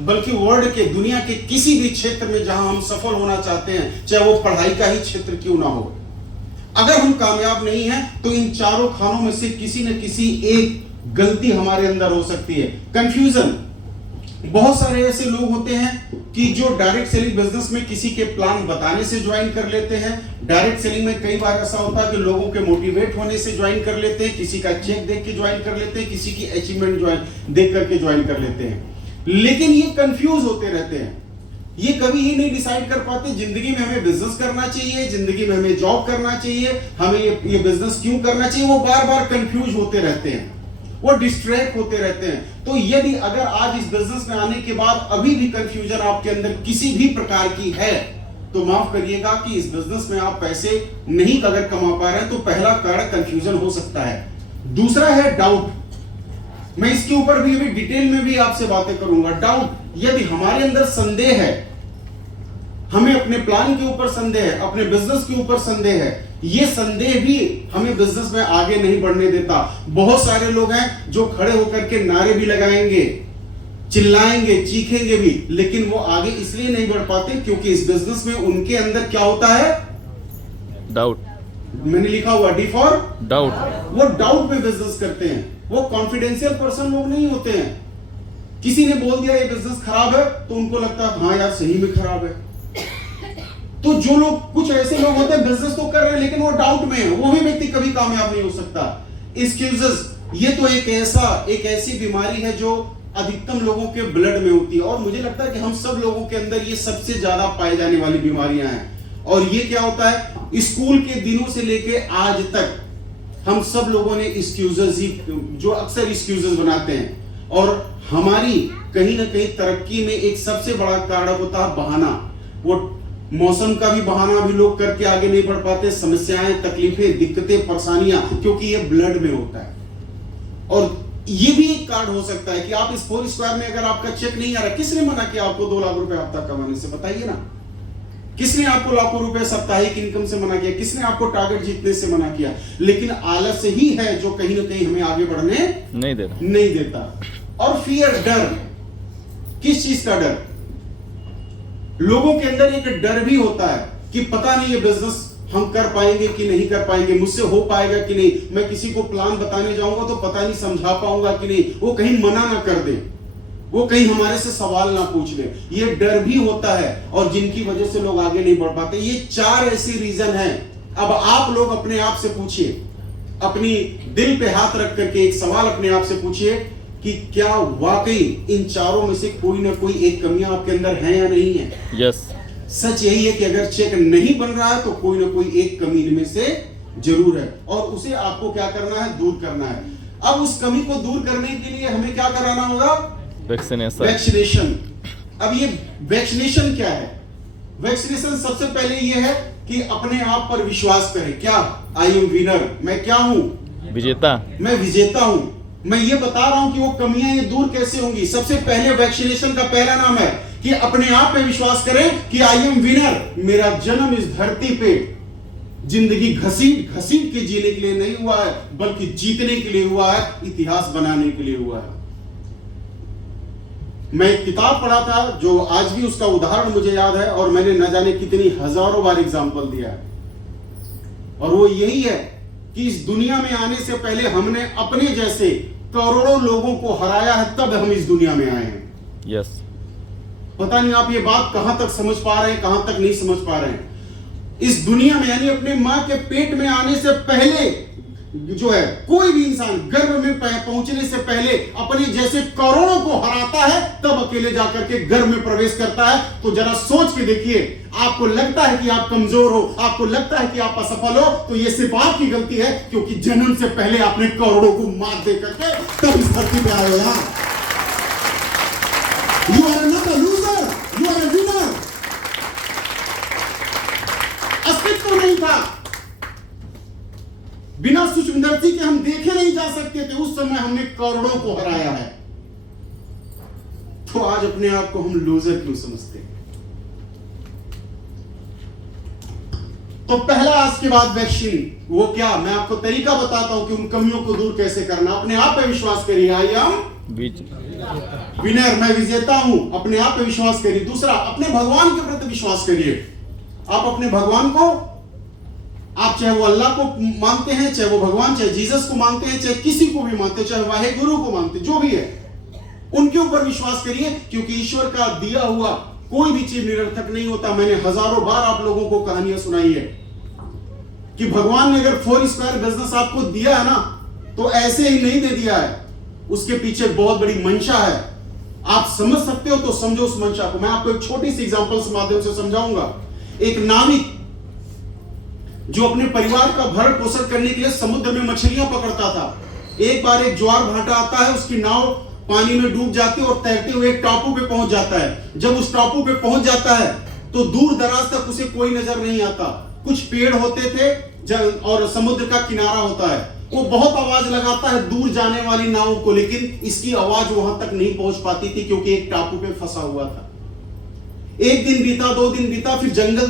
बल्कि वर्ल्ड के, दुनिया के किसी भी क्षेत्र में जहां हम सफल होना चाहते हैं, चाहे वो पढ़ाई का ही क्षेत्र क्यों ना हो, अगर हम कामयाब नहीं हैं तो इन चारों खानों में से किसी न किसी एक गलती हमारे अंदर हो सकती है। कंफ्यूजन। बहुत सारे ऐसे लोग होते हैं कि जो डायरेक्ट सेलिंग बिजनेस में किसी के प्लान बताने से ज्वाइन कर लेते हैं। डायरेक्ट सेलिंग में कई बार ऐसा होता है कि लोगों के मोटिवेट होने से ज्वाइन कर लेते हैं, किसी का चेक देख के ज्वाइन कर लेते हैं, किसी की अचीवमेंट देख करके ज्वाइन कर लेते हैं। लेकिन ये कंफ्यूज होते रहते हैं, ये कभी ही नहीं डिसाइड कर पाते जिंदगी में हमें बिजनेस करना चाहिए, जिंदगी में हमें जॉब करना चाहिए, हमें ये बिजनेस क्यों करना चाहिए। वो बार बार कंफ्यूज होते रहते हैं, वो डिस्ट्रैक्ट होते रहते हैं। तो यदि अगर आज इस बिजनेस में आने के बाद अभी भी कंफ्यूजन आपके अंदर किसी भी प्रकार की है, तो माफ करिएगा कि इस बिजनेस में आप पैसे नहीं अगर कमा पा रहे हैं, तो पहला कारण कंफ्यूजन हो सकता है। दूसरा है डाउट। मैं इसके ऊपर भी अभी डिटेल में भी आपसे बातें करूंगा। डाउट, यदि हमारे अंदर संदेह है, हमें अपने प्लान के ऊपर संदेह है, अपने बिजनेस के ऊपर संदेह है, ये संदेह भी हमें बिजनेस में आगे नहीं बढ़ने देता। बहुत सारे लोग हैं जो खड़े होकर के नारे भी लगाएंगे, चिल्लाएंगे, चीखेंगे भी, लेकिन वो आगे इसलिए नहीं बढ़ पाते क्योंकि इस बिजनेस में उनके अंदर क्या होता है? डाउट। मैंने लिखा हुआ डी फॉर डाउट। वो डाउट में बिजनेस करते हैं। वो कॉन्फिडेंशियल पर्सन लोग नहीं होते हैं। किसी ने बोल दिया ये बिजनेस खराब है तो उनको लगता है हाँ यार सही में खराब है। तो जो लोग, कुछ ऐसे लोग होते हैं बिजनेस तो कर रहे हैं लेकिन वो डाउट में है, वो भी व्यक्ति कभी कामयाब नहीं हो सकता। एक्सक्यूजेस, ये तो एक ऐसी बीमारी है जो अधिकतम लोगों के ब्लड में होती है, और मुझे लगता है कि हम सब लोगों के अंदर ये सबसे ज्यादा पाए जाने वाली बीमारियां हैं। और ये क्या होता है, स्कूल के दिनों से लेके आज तक हम सब लोगों ने एक्सक्यूजेस ही, जो अक्सर एक्सक्यूजेस बनाते हैं, और हमारी कहीं ना कहीं तरक्की में एक सबसे बड़ा कारण होता है बहाना। वो मौसम का भी बहाना भी लोग करके आगे नहीं बढ़ पाते, समस्याएं, तकलीफें, दिक्कतें, परेशानियां, क्योंकि ये ब्लड में होता है। और ये भी एक कारण हो सकता है कि आप इस फोर स्क्वायर में अगर आपका चेक नहीं आ रहा, किसने मना किया आपको 2 लाख रुपए हफ्ता कमाने से? बताइए ना, किसने आपको लाखों रुपए साप्ताहिक इनकम से मना किया? किसने आपको टारगेट जीतने से मना किया? लेकिन आलस ही है जो कहीं ना कहीं हमें आगे बढ़ने नहीं देता। और फियर, डर। किस चीज का डर? लोगों के अंदर एक डर भी होता है कि पता नहीं ये बिजनेस हम कर पाएंगे कि नहीं कर पाएंगे, मुझसे हो पाएगा कि नहीं, मैं किसी को प्लान बताने जाऊंगा तो पता नहीं समझा पाऊंगा कि नहीं, वो कहीं मना ना कर दे, वो कहीं हमारे से सवाल ना पूछ ले। ये डर भी होता है और जिनकी वजह से लोग आगे नहीं बढ़ पाते। ये 4 ऐसी रीजन हैं। अब आप लोग अपने आप से पूछिए, अपनी दिल पे हाथ रख करके एक सवाल अपने आप से पूछिए कि क्या वाकई इन चारों में से कोई ना कोई एक कमियां आपके अंदर है या नहीं है? यस। सच यही है कि अगर चेक नहीं बन रहा है तो कोई ना कोई एक कमी इनमें से जरूर है, और उसे आपको क्या करना है? दूर करना है। अब उस कमी को दूर करने के लिए हमें क्या कराना होगा? वैक्सीनेशन। अब ये वैक्सीनेशन क्या है? वैक्सीनेशन सबसे पहले ये है कि अपने आप पर विश्वास करें। क्या? I am winner. मैं क्या हूं? विजेता। मैं विजेता हूं। मैं ये बता रहा हूं कि वो कमियां ये दूर कैसे होंगी। सबसे पहले वैक्सीनेशन का पहला नाम है कि अपने आप पे विश्वास करें कि आई एम विनर। मेरा जन्म इस धरती पे जिंदगी घसीट घसीट के जीने के लिए नहीं हुआ है, बल्कि जीतने के लिए हुआ है, इतिहास बनाने के लिए हुआ है। मैं एक किताब पढ़ा था जो आज भी उसका उदाहरण मुझे याद है, और मैंने न जाने कितनी हजारों बार एग्जाम्पल दिया है, और वो यही है कि इस दुनिया में आने से पहले हमने अपने जैसे करोड़ों लोगों को हराया है, तब हम इस दुनिया में आए हैं। यस। पता नहीं आप ये बात कहां तक समझ पा रहे हैं, कहां तक नहीं समझ पा रहे हैं। इस दुनिया में यानी अपने मां के पेट में आने से पहले जो है, कोई भी इंसान गर्भ में पहुंचने से पहले अपने जैसे करोड़ों को हराता है, तब अकेले जाकर के गर्भ में प्रवेश करता है। तो जरा सोच के देखिए, आपको लगता है कि आप कमजोर हो, आपको लगता है कि आप असफल हो, तो यह सिर्फ आपकी गलती है, क्योंकि जन्म से पहले आपने करोड़ों को मात दे करके तब इस धरती पे आए हो। यार, you are not a loser, you are a winner. अस्तित्व नहीं था, बिना सूक्ष्मदर्शी के हम देखे नहीं जा सकते थे, उस समय हमने करोड़ों को हराया है। तो आज अपने आप को हम लूजर क्यों समझते हैं? तो पहला, आज के बाद वैक्सीन, वो क्या? मैं आपको तरीका बताता हूं कि उन कमियों को दूर कैसे करना। अपने आप पे विश्वास करिए। आई एम विनर, मैं विजेता हूं। अपने आप पे विश्वास करिए। दूसरा, अपने भगवान के प्रति विश्वास करिए। आप अपने भगवान को, आप चाहे वो अल्लाह को मानते हैं, चाहे वो भगवान, चाहे जीसस को मानते हैं, चाहे किसी को भी मानते हैं, चाहे वाहे गुरु को मानते हैं, जो भी है, उनके ऊपर विश्वास करिए, क्योंकि ईश्वर का दिया हुआ कोई भी चीज निरर्थक नहीं होता। मैंने हजारों बार आप लोगों को कहानियां सुनाई है कि भगवान ने अगर 4 स्क्वायर बिजनेस आपको दिया है ना, तो ऐसे ही नहीं दे दिया है, उसके पीछे बहुत बड़ी मंशा है। आप समझ सकते हो तो समझो उस मंशा को। मैं आपको एक छोटी सी एग्जांपल के माध्यम से समझाऊंगा। एक नाविक जो अपने परिवार का भरण पोषण करने के लिए समुद्र में मछलियां पकड़ता था, एक बार एक ज्वार भाटा आता है, उसकी नाव पानी में डूब जाती है और तैरते हुए एक टापू पे पहुंच जाता है। जब उस टापू पे पहुंच जाता है तो दूर दराज तक उसे कोई नजर नहीं आता। कुछ पेड़ होते थे और समुद्र का किनारा होता है। वो बहुत आवाज लगाता है दूर जाने वाली नाव को, लेकिन इसकी आवाज वहां तक नहीं पहुंच पाती थी, क्योंकि एक टापू पे फंसा हुआ था। एक दिन बीता, 2 दिन बीता, फिर जंगल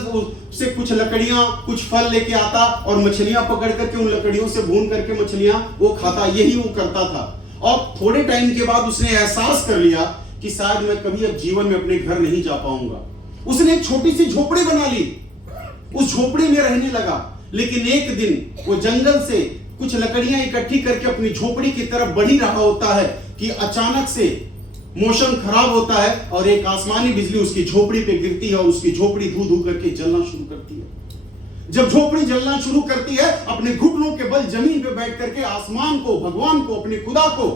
से कुछ लकड़ियां, कुछ फल लेके आता और मछलियां पकड़ करके उन लकड़ियों से भून करके मछलियां वो खाता। यही वो करता था। और थोड़े टाइम के बाद उसने एहसास कर लिया कि शायद मैं कभी अब जीवन में अपने घर नहीं जा पाऊंगा। उसने एक छोटी सी झोपड़ी बना ली, उस झोपड़ी में रहने लगा। लेकिन एक दिन वो जंगल से कुछ लकड़ियां इकट्ठी करके अपनी झोपड़ी की तरफ बढ़ ही रहा होता है कि अचानक से मौसम खराब होता है और एक आसमानी बिजली उसकी झोपड़ी पे गिरती है और उसकी झोपड़ी धू धू करके जलना शुरू करती है। जब झोपड़ी जलना शुरू करती है, अपने घुटनों के बल जमीन पे बैठ करके आसमान को, भगवान को, अपने खुदा को,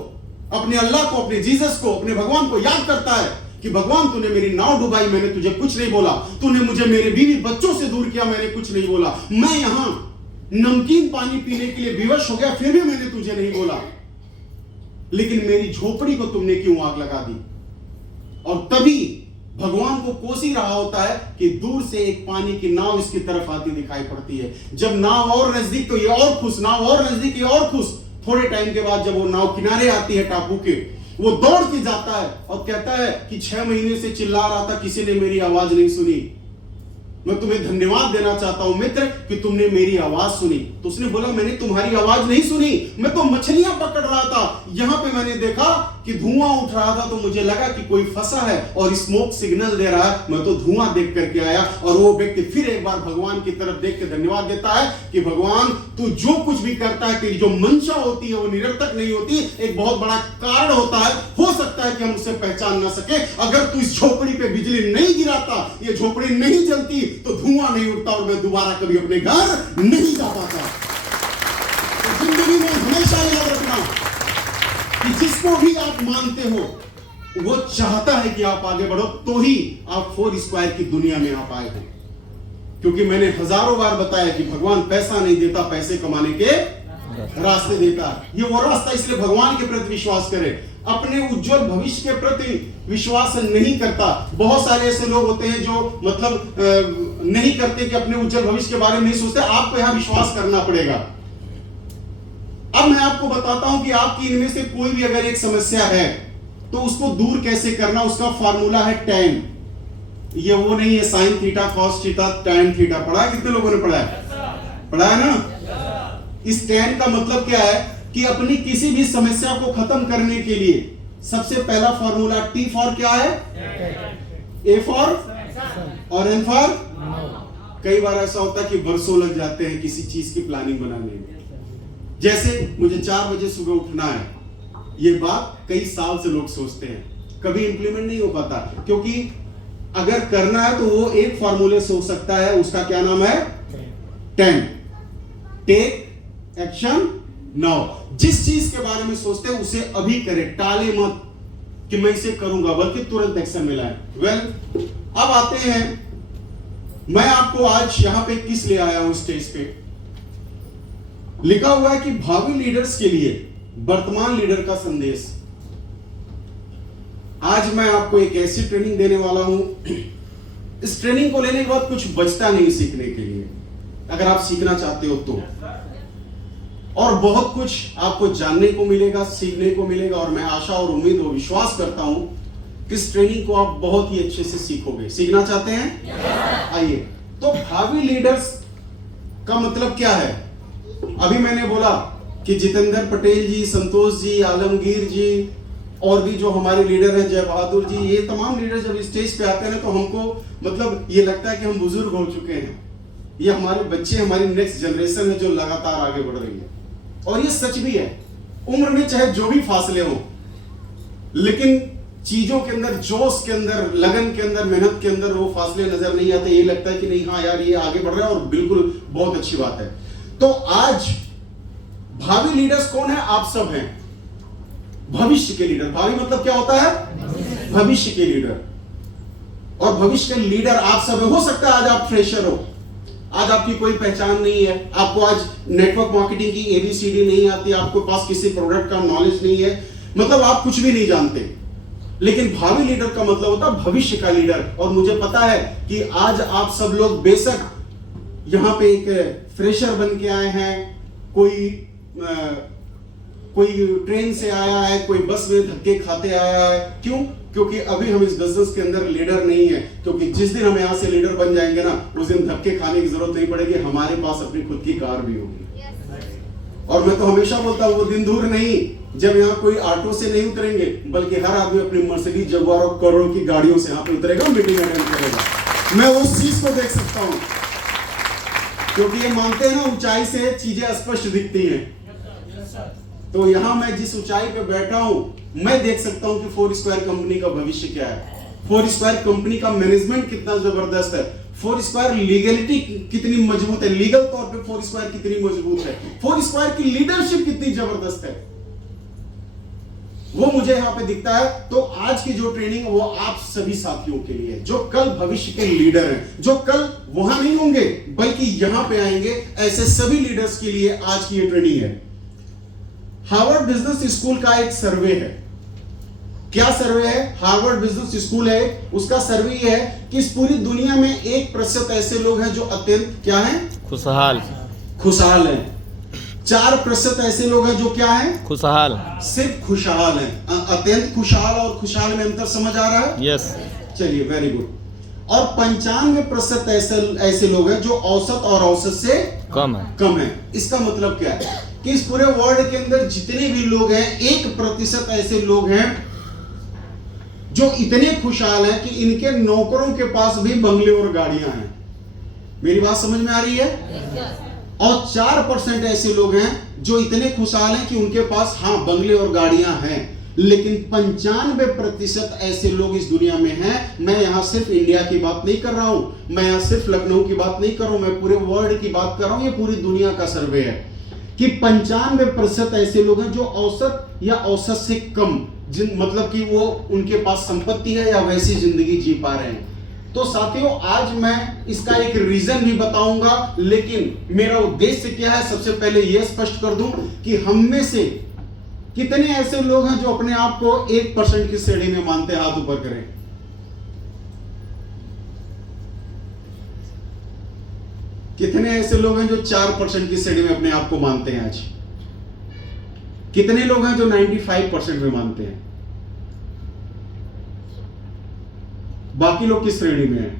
अपने अल्लाह को, अपने जीसस को, अपने भगवान को याद करता है कि भगवान तूने मेरी नाव डुबाई, मैंने तुझे कुछ नहीं बोला। तूने मुझे मेरे बीवी बच्चों से दूर किया, मैंने कुछ नहीं बोला। मैं यहां नमकीन पानी पीने के लिए विवश हो गया, फिर भी मैंने तुझे नहीं बोला। लेकिन मेरी झोपड़ी को तुमने क्यों आग लगा दी? और तभी भगवान को कोस ही रहा होता है कि दूर से एक पानी की नाव इसकी तरफ आती दिखाई पड़ती है। जब नाव और नजदीक तो ये और खुश, नाव और नजदीक ये और खुश। थोड़े टाइम के बाद जब वो नाव किनारे आती है टापू के, वो दौड़ के जाता है और कहता है कि 6 महीने से चिल्ला रहा था, किसी ने मेरी आवाज नहीं सुनी। मैं तुम्हें धन्यवाद देना चाहता हूं मित्र कि तुमने मेरी आवाज सुनी। तो उसने बोला, मैंने तुम्हारी आवाज नहीं सुनी, मैं तो मछलियां पकड़ रहा था। यहां पे मैंने देखा कि धुआं उठ रहा था, तो मुझे लगा कि कोई फंसा है और स्मोक सिग्नल दे रहा है। मैं तो धुआं देख करके आया। और वो व्यक्ति फिर एक बार भगवान की तरफ देख के धन्यवाद देता है कि भगवान तू जो कुछ भी करता है, तेरी जो मंशा होती है वो निरर्थक नहीं होती, एक बहुत बड़ा कारण होता है। हो सकता है कि हम उसे पहचान ना सके। अगर तू इस झोपड़ी पे बिजली नहीं गिराता, ये झोपड़ी नहीं जलती, तो धुआं नहीं उठता और मैं दोबारा कभी अपने घर नहीं जा पाता। तो जिंदगी में हमेशा याद रखना कि जिसको भी आप मानते हो वो चाहता है कि आप आगे बढ़ो, तो ही आप 4 स्क्वायर की दुनिया में आप आए हो। क्योंकि मैंने हजारों बार बताया कि भगवान पैसा नहीं देता, पैसे कमाने के रास्ते देता है। ये वो रास्ता, इसलिए भगवान के प्रति विश्वास करें। अपने उज्जवल भविष्य के प्रति विश्वास नहीं करता। बहुत सारे ऐसे लोग होते हैं जो मतलब नहीं करते कि अपने उज्जवल भविष्य के बारे में नहीं सोचते। आपको यहां विश्वास करना पड़ेगा। अब मैं आपको बताता हूं कि आपकी इनमें से कोई भी अगर एक समस्या है तो उसको दूर कैसे करना, उसका फार्मूला है tan। ये वो नहीं है sin theta cos theta tan theta. पढ़ा है? कितने लोगों ने पढ़ा है? पढ़ा है ना? इस tan का मतलब क्या है कि अपनी किसी भी समस्या को खत्म करने के लिए सबसे पहला फार्मूला T फॉर क्या है, A फॉर और N फॉर। कई बार ऐसा होता है कि वर्षों लग जाते हैं किसी चीज की प्लानिंग बनाने में। जैसे मुझे 4 बजे सुबह उठना है, ये बात कई साल से लोग सोचते हैं, कभी इंप्लीमेंट नहीं हो पाता। क्योंकि अगर करना है तो वो एक फार्मूले से हो सकता है, उसका क्या नाम है, tan। Take action now. जिस चीज के बारे में सोचते हैं उसे अभी करें, टाले मत कि मैं इसे करूंगा, बल्कि तुरंत एक्शन में लाएं। वेल, अब आते हैं, मैं आपको आज यहां पे किस ले आया हूं स्टेज पे। लिखा हुआ है कि भावी लीडर्स के लिए वर्तमान लीडर का संदेश। आज मैं आपको एक ऐसी ट्रेनिंग देने वाला हूं, इस ट्रेनिंग को लेने के बाद कुछ बचता नहीं सीखने के लिए, अगर आप सीखना चाहते हो तो। और बहुत कुछ आपको जानने को मिलेगा, सीखने को मिलेगा। और मैं आशा और उम्मीद और विश्वास करता हूं कि इस ट्रेनिंग को आप बहुत ही अच्छे से सीखोगे। सीखना चाहते हैं? आइए। तो भावी लीडर्स का मतलब क्या है? अभी मैंने बोला कि जितेंद्र पटेल जी, संतोष जी, आलमगीर जी, और भी जो हमारे लीडर हैं, जय बहादुर जी, ये तमाम लीडर जब स्टेज पे आते हैं ना तो हमको मतलब ये लगता है कि हम बुजुर्ग हो चुके हैं। ये हमारे बच्चे, हमारी नेक्स्ट जनरेशन है जो लगातार आगे बढ़ रही है। और ये सच भी है, उम्र में चाहे जो भी फासले हो, लेकिन चीजों के अंदर, जोश के अंदर, लगन के अंदर, मेहनत के अंदर वो फासले नजर नहीं आते। ये लगता है कि नहीं, हाँ यार ये आगे बढ़ रहा है और बिल्कुल बहुत अच्छी बात है। तो आज भावी लीडर्स कौन है? आप सब हैं, भविष्य के लीडर। भावी मतलब क्या होता है? भविष्य के लीडर। और भविष्य के लीडर आप सब है। हो सकता है आज आप फ्रेशर हो, आज आपकी कोई पहचान नहीं है, आपको आज नेटवर्क मार्केटिंग की ABCD नहीं आती, आपके पास किसी प्रोडक्ट का नॉलेज नहीं है, मतलब आप कुछ भी नहीं जानते। लेकिन भावी लीडर का मतलब होता है भविष्य का लीडर। और मुझे पता है कि आज आप सब लोग बेशक यहां पे एक फ्रेशर बन के आए हैं, कोई ट्रेन से आया है, कोई बस में धक्के खाते आया है। क्यों? क्योंकि अभी हम इस बिजनेस के अंदर लीडर नहीं है। क्योंकि जिस दिन हम यहां से लीडर बन जाएंगे ना, उस दिन धक्के खाने की जरूरत नहीं पड़ेगी, हमारे पास अपनी खुद की कार भी होगी। और मैं तो हमेशा बोलता हूं, वो दिन दूर नहीं जब यहाँ कोई ऑटो से नहीं उतरेंगे, बल्कि हर आदमी अपनी मर्सिडीज, जगुआर और करोड़ों की गाड़ियों से यहाँ पे उतरेगा, मीटिंग अटेंड करेगा। मैं उस चीज को देख सकता हूं, क्योंकि ये मानते हैं ना, ऊंचाई से चीजें स्पष्ट दिखती हैं। तो यहां मैं जिस ऊंचाई पे बैठा हूं, मैं देख सकता हूं कि फोर स्क्वायर कंपनी का भविष्य क्या है, फोर स्क्वायर कंपनी का मैनेजमेंट कितना जबरदस्त है, फोर स्क्वायर लीगलिटी कितनी मजबूत है, लीगल तौर पे फोर स्क्वायर कितनी मजबूत है, फोर स्क्वायर की लीडरशिप कितनी जबरदस्त है, वो मुझे यहां पे दिखता है। तो आज की जो ट्रेनिंग है वो आप सभी साथियों के लिए, जो कल भविष्य के लीडर हैं, जो कल वहां नहीं होंगे बल्कि यहां पे आएंगे, ऐसे सभी लीडर्स के लिए आज की ये ट्रेनिंग है। हार्वर्ड बिजनेस स्कूल का एक सर्वे है। क्या सर्वे है? हार्वर्ड बिजनेस स्कूल है, उसका सर्वे है कि इस पूरी दुनिया में 1% ऐसे लोग हैं जो अत्यंत क्या हैं? खुशहाल हैं। 4% ऐसे लोग हैं जो क्या हैं? खुशहाल। सिर्फ खुशहाल हैं। अत्यंत खुशहाल और खुशहाल में अंतर समझ आ रहा है? यस। चलिए, वेरी गुड। और 95% ऐसे लोग हैं जो औसत और औसत से कम है। इसका मतलब क्या है कि इस पूरे वर्ल्ड के अंदर जितने भी लोग हैं, 1% ऐसे लोग हैं जो इतने खुशहाल हैं कि इनके नौकरों के पास भी बंगले और गाड़ियां हैं। मेरी बात समझ में आ रही है? और 4% ऐसे लोग हैं जो इतने खुशहाल हैं कि उनके पास हाँ बंगले और गाड़ियां हैं, लेकिन 95% ऐसे लोग इस दुनिया में हैं। मैं यहां सिर्फ इंडिया की बात नहीं कर रहा हूं, मैं यहां सिर्फ लखनऊ की बात नहीं कर रहा हूं, मैं पूरे वर्ल्ड की बात कर रहा हूं। ये पूरी दुनिया का सर्वे है कि 95% ऐसे लोग हैं जो औसत या औसत से कम, मतलब कि वो उनके पास संपत्ति है या वैसी जिंदगी जी पा रहे हैं। तो साथियों, आज मैं इसका एक रीजन भी बताऊंगा, लेकिन मेरा उद्देश्य क्या है, सबसे पहले यह स्पष्ट कर दूं कि हम में से कितने ऐसे लोग हैं जो अपने आप को 1% की श्रेणी में मानते हैं? हाथ ऊपर करें। कितने ऐसे लोग हैं जो 4% की श्रेणी में अपने आप को मानते हैं? आज कितने लोग हैं जो 95% में मानते हैं? बाकी लोग किस श्रेणी में हैं?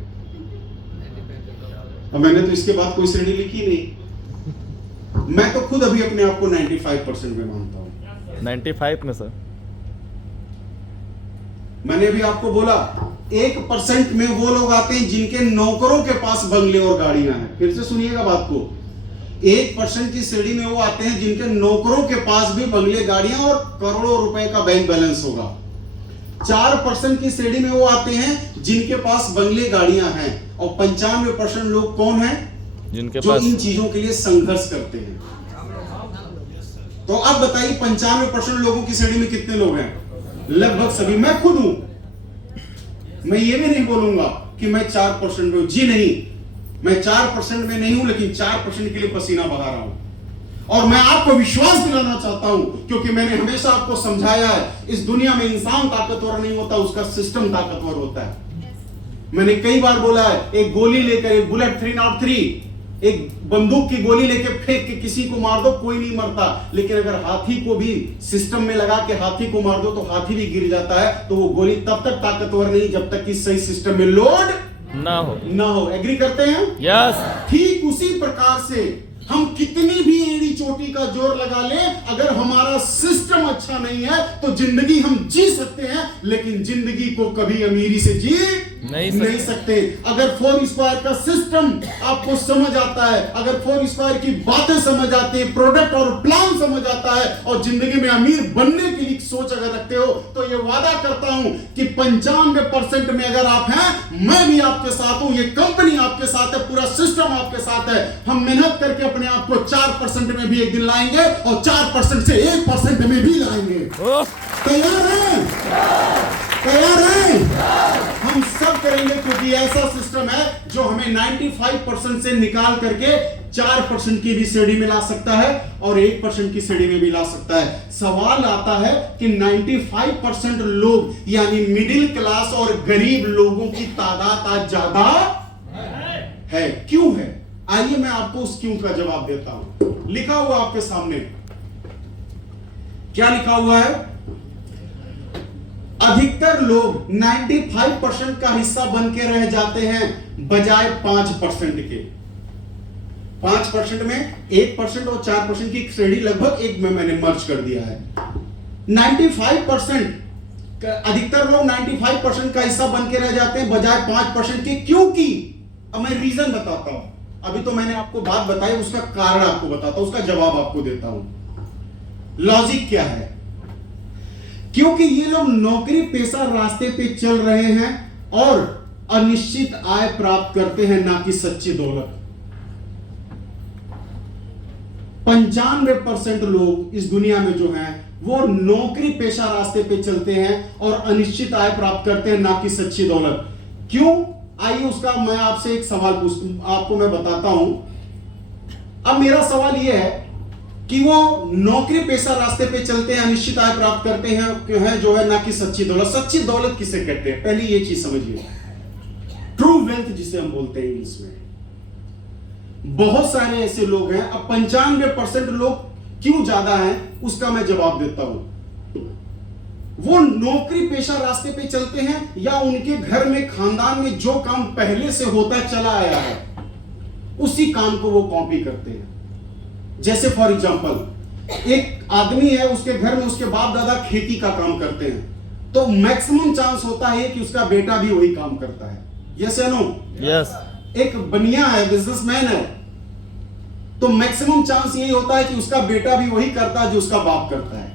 अब मैंने तो इसके बाद कोई श्रेणी लिखी नहीं। मैं तो खुद अभी अपने आप को 95% में मानता हूं। 95 में सर? मैंने अभी आपको बोला 1% में वो लोग आते हैं जिनके नौकरों के पास बंगले और गाड़ियां हैं। फिर से सुनिएगा बात को, 1% की श्रेणी में वो आते हैं जिनके नौकरों के पास भी बंगले, गाड़ियां और करोड़ों रुपए का बैंक बैलेंस होगा। 4% की श्रेणी में वो आते हैं जिनके पास बंगले, गाड़ियां हैं। और 95% लोग कौन हैं? जिनके जो पास इन चीजों के लिए संघर्ष करते हैं। तो अब बताइए 95% लोगों की श्रेणी में कितने लोग हैं? लगभग सभी। मैं खुद हूं। मैं ये भी नहीं बोलूंगा कि मैं 4% में हूं, जी नहीं, मैं 4% में नहीं हूं, लेकिन 4% के लिए पसीना बहा रहा हूं। और मैं आपको विश्वास दिलाना चाहता हूं, क्योंकि मैंने हमेशा आपको समझाया है, इस दुनिया में इंसान ताकतवर नहीं होता, उसका सिस्टम ताकतवर होता है। मैंने कई बार बोला है, एक गोली लेकर, एक बुलेट 303, एक बंदूक की गोली लेके फेंक के किसी को मार दो, कोई नहीं मरता। लेकिन अगर हाथी को भी सिस्टम में लगा के हाथी को मार दो तो हाथी भी गिर जाता है। तो वो गोली तब तक ताकतवर नहीं जब तक कि सही सिस्टम में लोड ना हो। एग्री करते हैं? यस। ठीक उसी प्रकार से हम कितनी भी एड़ी चोटी का जोर लगा ले, अगर हमारा सिस्टम अच्छा नहीं है तो जिंदगी हम जी सकते हैं, लेकिन जिंदगी को कभी अमीरी से जी नहीं सकते। अगर 4 स्क्वायर का सिस्टम आपको समझ आता है, अगर 4 स्क्वायर की बातें समझ आती है, प्रोडक्ट और प्लान समझ आता है, और जिंदगी में अमीर बनने के लिए सोच अगर रखते हो, तो ये वादा करता हूं कि 95% में अगर आप हैं, मैं भी आपके साथ हूं, ये कंपनी आपके साथ है, पूरा सिस्टम आपके साथ है। हम मेहनत करके अपने आप को 4% में भी एक दिन लाएंगे, और 4% से 1% में भी लाएंगे। तैयार हैं? तैयार हैं? हम सब करेंगे, क्योंकि ऐसा सिस्टम है जो हमें 95% से निकाल करके 4% की भी सीढ़ी में ला सकता है, और 1% की सीढ़ी में भी ला सकता है। सवाल आता है कि 95% लोग यानी मिडिल क्लास और गरीब लोगों की तादाद आज ज्यादा है, क्यों है? आइए मैं आपको उस क्यों का जवाब देता हूं। लिखा हुआ आपके सामने, क्या लिखा हुआ है? अधिकतर लोग 95% का हिस्सा बन के रह जाते हैं बजाय 5% के। 5% में 1% और 4% की श्रेणी लगभग एक में मैंने मर्ज कर दिया है। 95% अधिकतर लोग 95% का हिस्सा बन के रह जाते हैं बजाय 5% के, क्योंकि अब मैं रीजन बताता हूं। अभी तो मैंने आपको बात बताई, उसका कारण आपको बताता हूं, उसका जवाब आपको देता हूं। लॉजिक क्या है? क्योंकि ये लोग नौकरी पेशा रास्ते पे चल रहे हैं और अनिश्चित आय प्राप्त करते हैं, ना कि सच्ची दौलत। 95% लोग इस दुनिया में जो हैं वो नौकरी पेशा रास्ते पे चलते हैं और अनिश्चित आय प्राप्त करते हैं, ना कि सच्ची दौलत। क्यों? आइए उसका मैं आपसे एक सवाल आपको मैं बताता हूं। अब मेरा सवाल यह है कि वो नौकरी पेशा रास्ते पे चलते हैं, अनिश्चित आय प्राप्त करते हैं जो है, ना कि सच्ची दौलत। सच्ची दौलत किसे कहते हैं? पहली ये चीज समझिए, ट्रू वेल्थ जिसे हम बोलते हैं इंग्लिश में। बहुत सारे ऐसे लोग हैं। अब 95% लोग क्यों ज्यादा हैं उसका मैं जवाब देता हूं। वो नौकरी पेशा रास्ते पे चलते हैं, या उनके घर में खानदान में जो काम पहले से होता चला आया है उसी काम को वो कॉपी करते हैं। जैसे फॉर एग्जांपल, एक आदमी है, उसके घर में उसके बाप दादा खेती का काम करते हैं, तो मैक्सिमम चांस होता है कि उसका बेटा भी वही काम करता है। यस या नो? यस। एक बनिया है, बिजनेसमैन है, तो मैक्सिमम चांस यही होता है कि उसका बेटा भी वही करता है जो उसका बाप करता है,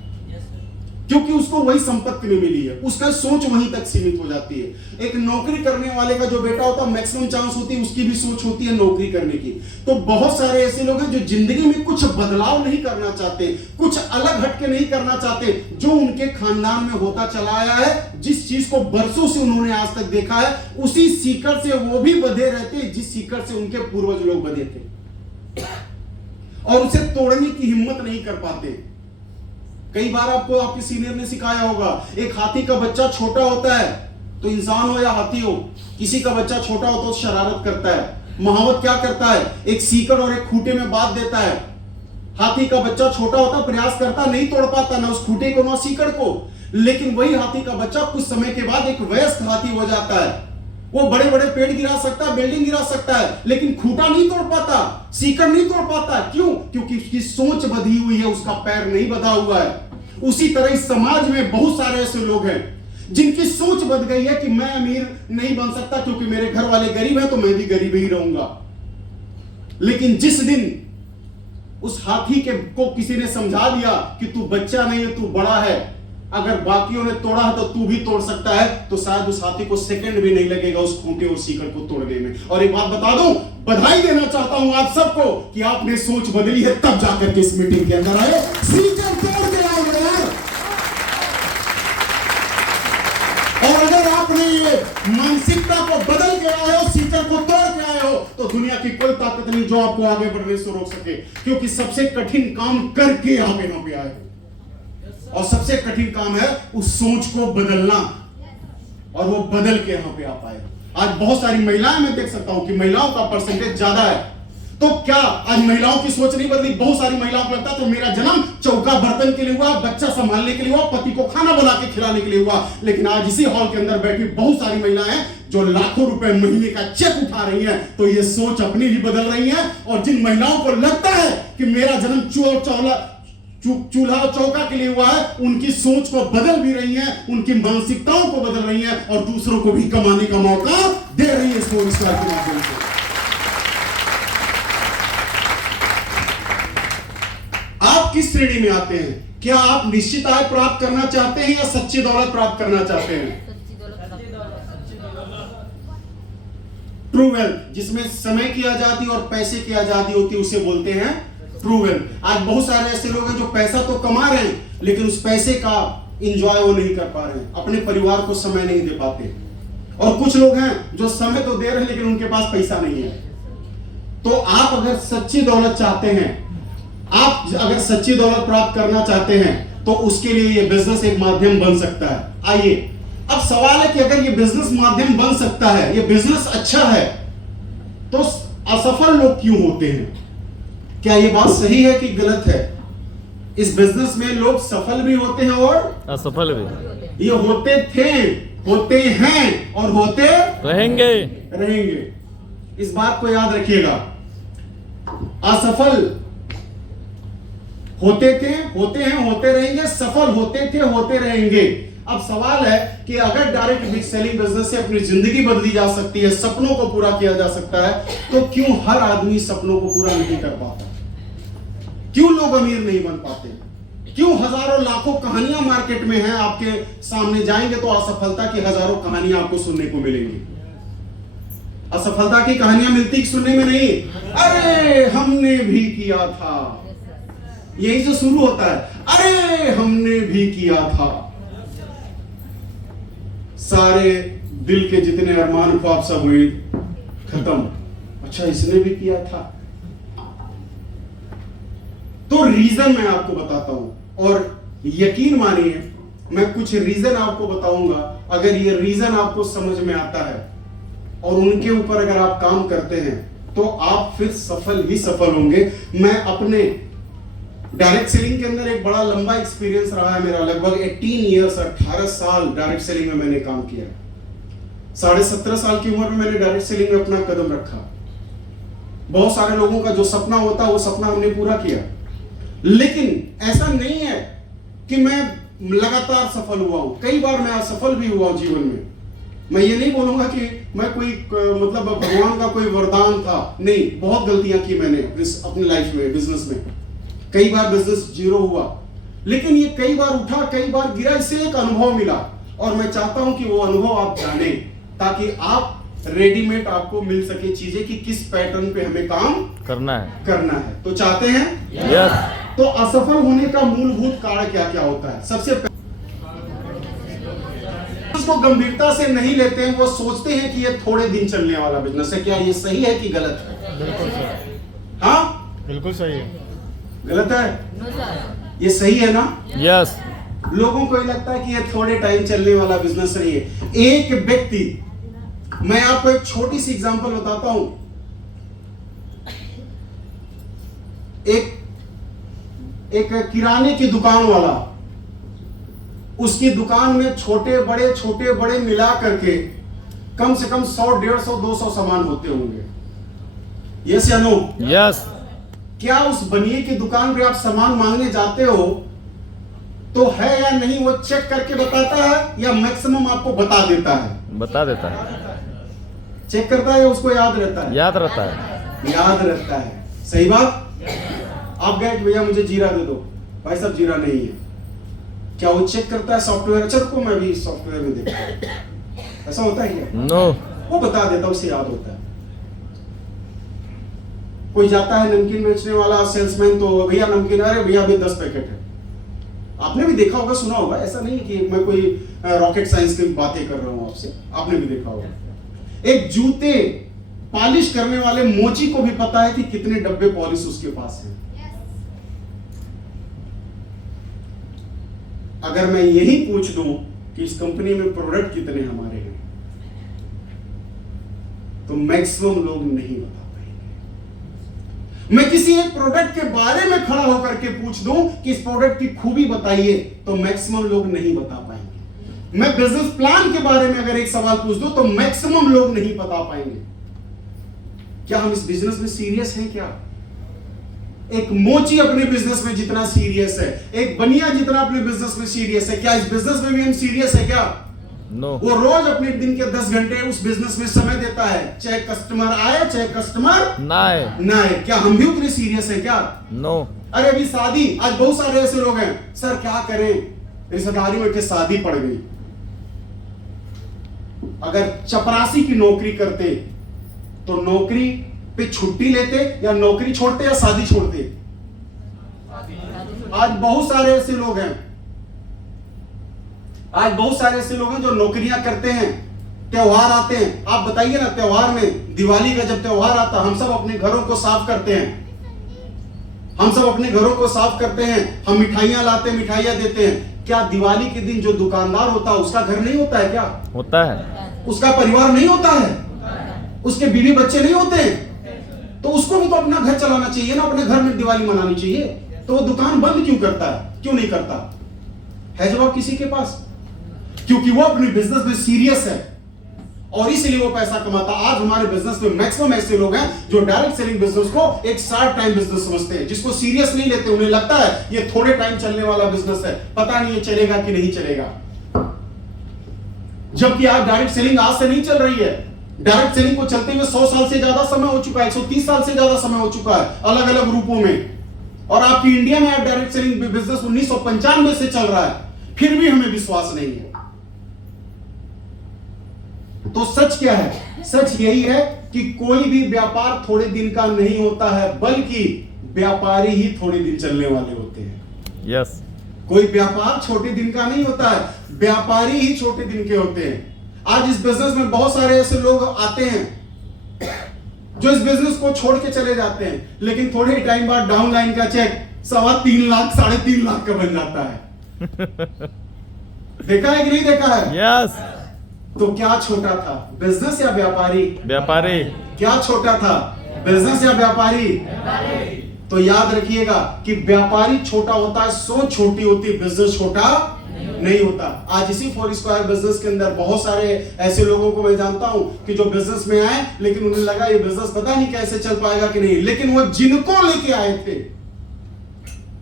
क्योंकि उसको वही संपत्ति में मिली है, उसका सोच वहीं तक सीमित हो जाती है। एक नौकरी करने वाले का जो बेटा होता है, मैक्सिमम चांस होती है उसकी भी सोच होती है नौकरी करने की। तो बहुत सारे ऐसे लोग हैं जो जिंदगी में कुछ बदलाव नहीं करना चाहते, कुछ अलग हटके नहीं करना चाहते, जो उनके खानदान में होता चला आया है, जिस चीज को बरसों से उन्होंने आज तक देखा है, उसी सीकर से वो भी बंधे रहते जिस सीकर से उनके पूर्वज लोग बंधे थे, और उसे तोड़ने की हिम्मत नहीं कर पाते। कई बार आपको आपके सीनियर ने सिखाया होगा, एक हाथी का बच्चा छोटा होता है तो इंसान हो या हाथी हो, किसी का बच्चा छोटा हो तो शरारत करता है। महावत क्या करता है? एक सीकड़ और एक खूंटे में बांध देता है। हाथी का बच्चा छोटा होता, प्रयास करता, नहीं तोड़ पाता, ना उस खूंटे को ना सीकड़ को, लेकिन वही हाथी का बच्चा कुछ समय के बाद एक वयस्क हाथी हो जाता है। वो बड़े बड़े पेड़ गिरा सकता है, बिल्डिंग गिरा सकता है, लेकिन खूंटा नहीं तोड़ पाता, सीकड़ नहीं तोड़ पाता। क्यों? क्योंकि उसकी सोच बंधी हुई है, उसका पैर नहीं बंधा हुआ है। उसी तरह इस समाज में बहुत सारे ऐसे लोग हैं जिनकी सोच बदल गई है कि मैं अमीर नहीं बन सकता, क्योंकि मेरे घर वाले गरीब हैं तो मैं भी गरीब ही रहूंगा। लेकिन जिस दिन उस हाथी को किसी ने समझा दिया कि तू बच्चा नहीं है, तू बड़ा है, अगर बाकियों ने तोड़ा है तो तू भी तोड़ सकता है, तो शायद उस हाथी को सेकंड भी नहीं लगेगा उस खूंटे और सीकड़ को तोड़ने में। और एक बात बता दूं, बधाई देना चाहता हूं आप सबको कि आपने सोच बदली है, तब जाकर के इस मीटिंग के अंदर आए, सीकड़ तोड़ के आए यार। और अगर आपने ये मानसिकता को बदल के आए हो, सीकड़ को तोड़ के आए हो, तो दुनिया की कोई ताकत नहीं जो आपको आगे बढ़ने से रोक सके, क्योंकि सबसे कठिन काम करके आप यहां पे आए, और सबसे कठिन काम है उस सोच को बदलना, और वो बदल के यहां पे आप आए। आज बहुत सारी महिलाएं मैं देख सकता हूं कि महिलाओं का परसेंटेज ज्यादा है, तो क्या आज महिलाओं की सोच नहीं बदली? बहुत सारी महिलाओं को लगता है तो मेरा जन्म चौका बर्तन के लिए हुआ, बच्चा संभालने के लिए हुआ, पति को खाना बना के खिलाने के लिए हुआ। लेकिन आज इसी हॉल के अंदर बैठी बहुत सारी महिलाएं हैं जो लाखों रुपए महीने का चेक उठा रही हैं। तो ये सोच अपनी भी बदल रही है। और जिन महिलाओं को लगता है कि मेरा जन्म चूल्हा और चौका के लिए हुआ है, उनकी सोच को बदल भी रही है, उनकी मानसिकताओं को बदल रही है और दूसरों को भी कमाने का मौका दे रही है इसको इस के माध्यम से। आप किस श्रेणी में आते हैं? क्या आप निश्चित आय प्राप्त करना चाहते हैं या सच्ची दौलत प्राप्त करना चाहते हैं? ट्रू वेल्थ, जिसमें समय की आजादी और पैसे की आजादी होती है, उसे बोलते हैं ट्रू वेल्थ। आज बहुत सारे ऐसे लोग हैं जो पैसा तो कमा रहे हैं लेकिन उस पैसे का एंजॉय वो नहीं कर पा रहे हैं, अपने परिवार को समय नहीं दे पाते। और कुछ लोग हैं जो समय तो दे रहे हैं लेकिन उनके पास पैसा नहीं है। तो आप अगर सच्ची दौलत चाहते हैं, आप अगर सच्ची दौलत प्राप्त करना चाहते हैं तो उसके लिए ये बिजनेस एक माध्यम बन सकता है। आइए, अब सवाल है कि अगर ये बिजनेस माध्यम बन सकता है, ये बिजनेस अच्छा है, तो असफल लोग क्यों होते हैं? क्या ये बात सही है कि गलत है? इस बिजनेस में लोग सफल भी होते हैं और असफल भी। ये होते थे, होते हैं और होते रहेंगे। इस बात को याद रखिएगा। असफल होते थे, होते हैं, होते रहेंगे, सफल होते थे, होते रहेंगे। अब सवाल है कि अगर डायरेक्ट सेलिंग बिजनेस से अपनी जिंदगी बदली जा सकती है, सपनों को पूरा किया जा सकता है, तो क्यों हर आदमी सपनों को पूरा नहीं कर पाता? क्यों लोग अमीर नहीं बन पाते? क्यों हजारों लाखों कहानियां मार्केट में हैं, आपके सामने जाएंगे तो असफलता की हजारों कहानियां आपको सुनने को मिलेंगी। असफलता की कहानियां मिलती सुनने में नहीं, अरे हमने भी किया था, यही जो शुरू होता है, अरे हमने भी किया था। सारे दिल के जितने अरमान ख्वाब सब हुए खत्म। अच्छा, इसने भी किया था। तो रीजन मैं आपको बताता हूं और यकीन मानिए मैं कुछ रीजन आपको बताऊंगा। अगर ये रीजन आपको समझ में आता है और उनके ऊपर अगर आप काम करते हैं तो आप फिर सफल ही सफल होंगे। मैं अपने डायरेक्ट सेलिंग के अंदर एक बड़ा लंबा एक्सपीरियंस रहा है मेरा, लगभग 18 ईयर्स, 18 साल डायरेक्ट सेलिंग में मैंने काम किया। 17.5 साल की उम्र में मैंने डायरेक्ट सेलिंग में अपना कदम रखा। बहुत सारे लोगों का जो सपना होता है वो सपना हमने पूरा किया। लेकिन ऐसा नहीं है कि मैं लगातार सफल हुआ हूं, कई बार मैं असफल भी हुआ हूं जीवन में। मैं ये नहीं बोलूंगा कि मैं कोई मतलब भगवान का कोई वरदान था, नहीं, बहुत गलतियां की मैंने अपनी लाइफ में, बिजनेस में। कई बार बिजनेस जीरो हुआ, लेकिन ये कई बार उठा, कई बार गिरा, इससे एक अनुभव मिला। और मैं चाहता हूं कि वो अनुभव आप जाने ताकि आप रेडीमेड आपको मिल सके चीजें कि किस पैटर्न पे हमें काम करना है। तो चाहते हैं? यस। तो असफल होने का मूलभूत कारण क्या क्या होता है? सबसे पहले उसको गंभीरता से नहीं लेते हैं, वो सोचते हैं कि ये थोड़े दिन चलने वाला बिजनेस है। क्या ये सही है कि गलत है? बिल्कुल सही। हाँ, बिल्कुल सही है। गलत है? ये सही है ना? यस। लोगों को ये लगता है कि ये थोड़े टाइम चलने वाला बिजनेस नहीं है। एक व्यक्ति, मैं आपको एक छोटी सी एग्जांपल बताता हूं। एक किराने की दुकान वाला, उसकी दुकान में छोटे बड़े मिला करके कम से कम 100, 150, 200 सामान होते होंगे। यस या नो? यस। क्या उस बनिए की दुकान पे आप सामान मांगने जाते हो तो है या नहीं वो चेक करके बताता है या मैक्सिमम आपको बता देता है? बता देता है। चेक करता है या उसको याद रहता है? याद रहता है। याद रहता है। सही बात। आप गए भैया मुझे जीरा दे दो, भाई साहब जीरा नहीं है, क्या वो चेक करता है सॉफ्टवेयर? अच्छा रुको मैं भी सॉफ्टवेयर में देखता हूं। ऐसा होता है क्या? नो। वो बता देता, उसे याद होता है। कोई जाता है नमकीन बेचने वाला सेल्समैन, तो भैया नमकीन, अरे भैया अभी 10 पैकेट है। आपने भी देखा होगा, सुना होगा, ऐसा नहीं कि मैं कोई रॉकेट साइंस की बातें कर रहा हूं आपसे, आपने भी देखा होगा। एक जूते पॉलिश करने वाले मोची को भी पता है कि कितने डब्बे पॉलिश उसके पास हैं। अगर मैं यही पूछ दूं कि इस कंपनी में प्रोडक्ट कितने हमारे हैं, तो मैक्सिमम लोग नहीं बता पाएंगे। मैं किसी एक प्रोडक्ट के बारे में खड़ा होकर के पूछ दूं कि इस प्रोडक्ट की खूबी बताइए, तो मैक्सिमम लोग नहीं बता पाएंगे। मैं बिजनेस प्लान के बारे में अगर एक सवाल पूछ दूं तो मैक्सिमम लोग नहीं बता पाएंगे। क्या हम इस बिजनेस में सीरियस हैं? क्या एक मोची अपने बिजनेस में जितना सीरियस है, एक बनिया जितना अपने बिजनेस में सीरियस है, क्या इस बिजनेस में भी हम सीरियस है? क्या नो। वो रोज अपने दिन के 10 घंटे उस बिजनेस में समय देता है, चाहे कस्टमर आए चाहे कस्टमर ना है। क्या हम भी उतने सीरियस है? क्या नो। अरे अभी शादी, आज बहुत सारे ऐसे लोग हैं, सर क्या करें, रिश्तेदारी में के शादी पड़ गई। अगर चपरासी की नौकरी करते तो नौकरी पे छुट्टी लेते या नौकरी छोड़ते या शादी छोड़ते? आज बहुत सारे ऐसे लोग हैं, जो नौकरियां करते हैं, त्योहार आते हैं, आप बताइए ना, त्योहार में दिवाली का जब त्योहार आता, हम सब अपने घरों को साफ करते हैं, हम मिठाइयां लाते हैं, मिठाइयां देते हैं। क्या दिवाली के दिन जो दुकानदार होता है उसका घर नहीं होता है? क्या होता है? उसका परिवार नहीं होता है? उसके बीवी बच्चे नहीं होते? तो उसको भी तो अपना घर चलाना चाहिए ना, अपने घर में दिवाली मनानी चाहिए। तो वो दुकान बंद क्यों करता है? क्यों नहीं करता है? जवाब किसी के पास? क्योंकि वो अपने बिजनेस में सीरियस है और इसलिए वो पैसा कमाता। आज हमारे बिजनेस में मैक्सिमम ऐसे लोग हैं जो डायरेक्ट सेलिंग बिजनेस को एक शॉर्ट टाइम बिजनेस समझते हैं, जिसको सीरियस नहीं लेते। उन्हें लगता है ये थोड़े टाइम चलने वाला बिजनेस है, पता नहीं ये चलेगा कि नहीं चलेगा। जबकि आज डायरेक्ट सेलिंग आज से नहीं चल रही है, डायरेक्ट सेलिंग को चलते हुए 100 साल से ज्यादा समय हो चुका है, 130 साल से ज्यादा समय हो चुका है, अलग अलग रूपों में। और आपकी इंडिया में डायरेक्ट सेलिंग बिजनेस 1995 से चल रहा है, फिर भी हमें विश्वास नहीं है। तो सच क्या है? सच यही है कि कोई भी व्यापार थोड़े दिन का नहीं होता है, बल्कि व्यापारी ही थोड़े दिन चलने वाले होते हैं। यस। कोई व्यापार छोटे दिन का नहीं होता है, व्यापारी ही छोटे दिन के होते हैं। आज इस बिजनेस में बहुत सारे ऐसे लोग आते हैं जो इस बिजनेस को छोड़ के चले जाते हैं, लेकिन थोड़े ही टाइम बाद डाउनलाइन का चेक 3.25 लाख 3.5 लाख का बन जाता है। देखा है कि नहीं देखा है? यस। तो क्या छोटा था, बिजनेस या व्यापारी? व्यापारी। क्या छोटा था, बिजनेस या व्यापारी? तो याद रखिएगा कि व्यापारी छोटा होता है, सोच छोटी होती है, बिजनेस छोटा नहीं होता। आज इसी 4 स्क्वायर बिजनेस के अंदर बहुत सारे ऐसे लोगों को मैं जानता हूं कि जो बिजनेस में आए, लेकिन उन्हें लगा ये बिजनेस पता नहीं कैसे चल पाएगा कि नहीं, लेकिन वो जिनको लेके आए थे,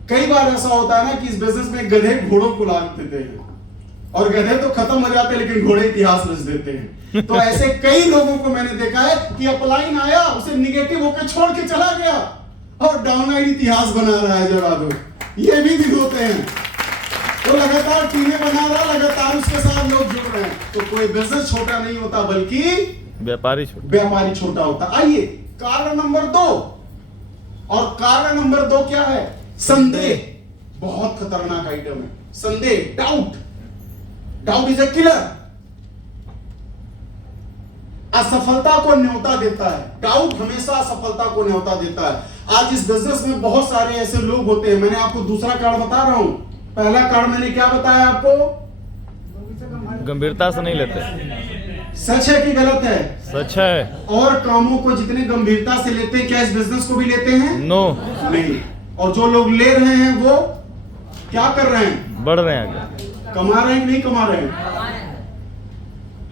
कई बार ऐसा होता है ना कि इस बिजनेस में गधे घोड़ों को लाद देते हैं और गधे तो खत्म हो जाते हैं, लेकिन घोड़े इतिहास रच देते हैं। तो ऐसे कई लोगों को मैंने देखा है कि अपलाइन आया, उसे निगेटिव होकर छोड़ के चला गया और डाउनलाइन इतिहास बना रहा है। जरा दो, ये भी दिन होते हैं। तो लगातार टीमें बना रहा, लगातार उसके साथ लोग जुड़ रहे हैं। तो कोई बिजनेस छोटा नहीं होता, बल्कि व्यापारी छोटा होता। आइए कारण नंबर 2, और कारण नंबर 2 क्या है? संदेह। बहुत खतरनाक आइटम है संदेह, doubt. Doubt is a killer. असफलता को न्योता देता है, डाउट हमेशा असफलता को न्योता देता है। आज इस बिजनेस में बहुत सारे ऐसे लोग होते हैं। मैंने आपको दूसरा कारण बता रहा हूं, पहला कारण मैंने क्या बताया आपको? गंभीरता से नहीं लेते। सच है कि गलत है? सच है। और कामों को जितने गंभीरता से लेते हैं, क्या इस बिजनेस को भी लेते हैं? नो। नहीं। और जो लोग ले रहे हैं वो क्या कर रहे हैं? बढ़ रहे हैं आगे। कमा रहे हैं कि नहीं कमा रहे हैं?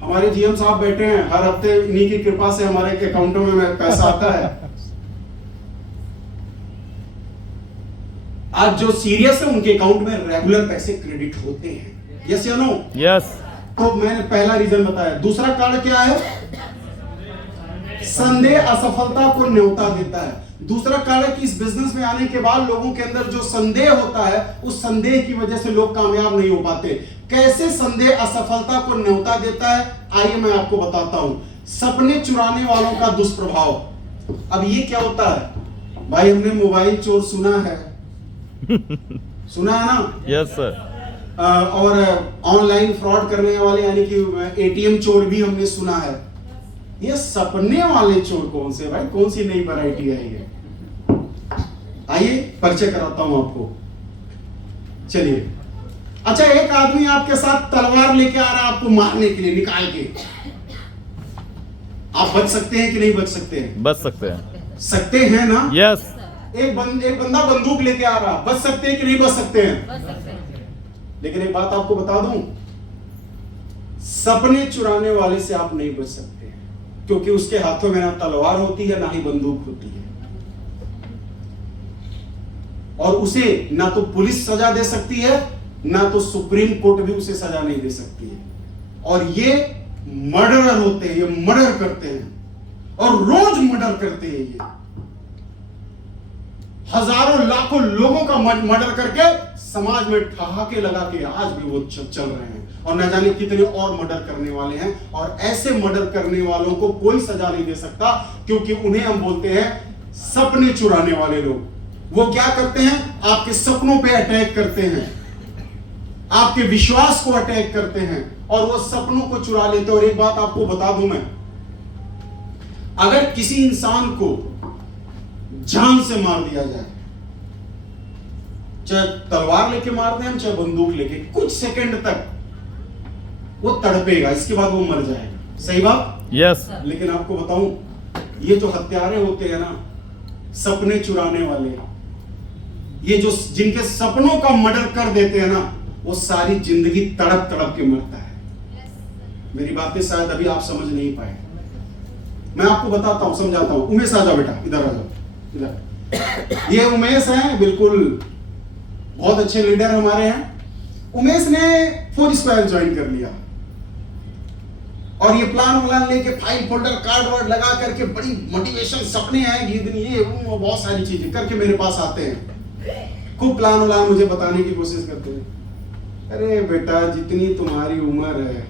हमारे जीएम साहब बैठे हैं, हर हफ्ते इन्हीं की कृपा से हमारे अकाउंटों में पैसा आता है। आज जो सीरियस है उनके अकाउंट में रेगुलर पैसे क्रेडिट होते हैं। यस या नो? यस। तो मैंने पहला रीजन बताया। दूसरा कारण क्या है? संदेह असफलता को न्योता देता है। दूसरा कारण कि इस बिजनेस में आने के बाद लोगों के अंदर जो संदेह होता है, उस संदेह की वजह से लोग कामयाब नहीं हो पाते। कैसे संदेह असफलता को न्योता देता है? आइए मैं आपको बताता हूं। सपने चुराने वालों का दुष्प्रभाव। अब ये क्या होता है भाई? हमने मोबाइल चोर सुना है, सुना है ना? Yes sir. और ऑनलाइन फ्रॉड करने वाले यानी कि एटीएम चोर भी हमने सुना है। ये सपने वाले चोर कौन से भाई? कौन सी नई वैरायटी है ये? आइए परिचय कराता हूं आपको। चलिए, अच्छा एक आदमी आपके साथ तलवार लेके आ रहा है आपको मारने के लिए, निकाल के। आप बच सकते हैं कि नहीं बच सकते हैं? बच सकते हैं। सकते हैं ना? यस। एक बंदा बंदूक लेके आ रहा, बच सकते हैं कि नहीं बच सकते हैं? बच सकते हैं। लेकिन एक बात आपको बता दूं, सपने चुराने वाले से आप नहीं बच सकते, क्योंकि उसके हाथों में ना तलवार होती है ना ही बंदूक होती है, और उसे ना तो पुलिस सजा दे सकती है ना तो सुप्रीम कोर्ट भी उसे सजा नहीं दे सकती है। और ये मर्डरर होते हैं, ये मर्डर करते हैं और रोज मर्डर करते हैं। ये हजारों लाखों लोगों का मर्डर करके समाज में ठहाके लगा के आज भी वो चल रहे हैं, और न जाने कितने और मर्डर करने वाले हैं। और ऐसे मर्डर करने वालों को कोई सजा नहीं दे सकता, क्योंकि उन्हें हम बोलते हैं सपने चुराने वाले लोग। वो क्या करते हैं? आपके सपनों पे अटैक करते हैं, आपके विश्वास को अटैक करते हैं और वो सपनों को चुरा लेते हैं। और एक बात आपको बता दूं मैं, अगर किसी इंसान को जान से मार दिया जाए, चाहे तलवार लेके मार दें हम, चाहे बंदूक लेके, कुछ सेकंड तक वो तड़पेगा, इसके बाद वो मर जाएगा। सही बात? यस। लेकिन आपको बताऊं, ये जो हत्यारे होते हैं ना, सपने चुराने वाले, ये जो जिनके सपनों का मर्डर कर देते हैं ना, वो सारी जिंदगी तड़प तड़प के मरता है। मेरी बातें शायद अभी आप समझ नहीं पाए, मैं आपको बताता हूं, समझाता हूं। उमेश आ जाओ बेटा, इधर आ जाओ, इधर। ये उमेश हैं, बिल्कुल बहुत अच्छे लीडर हमारे हैं। उमेश ने फौज स्क्वायर ज्वाइन कर लिया और ये प्लान व्लान लेके फाइल फोल्डर कार्ड वार्ड लगा करके बड़ी मोटिवेशन, सपने आएंगे दिन, ये वो बहुत सारी चीजें करके मेरे पास आते हैं। खूब प्लान व्लान मुझे बताने की कोशिश करते हैं। अरे बेटा, जितनी तुम्हारी उम्र है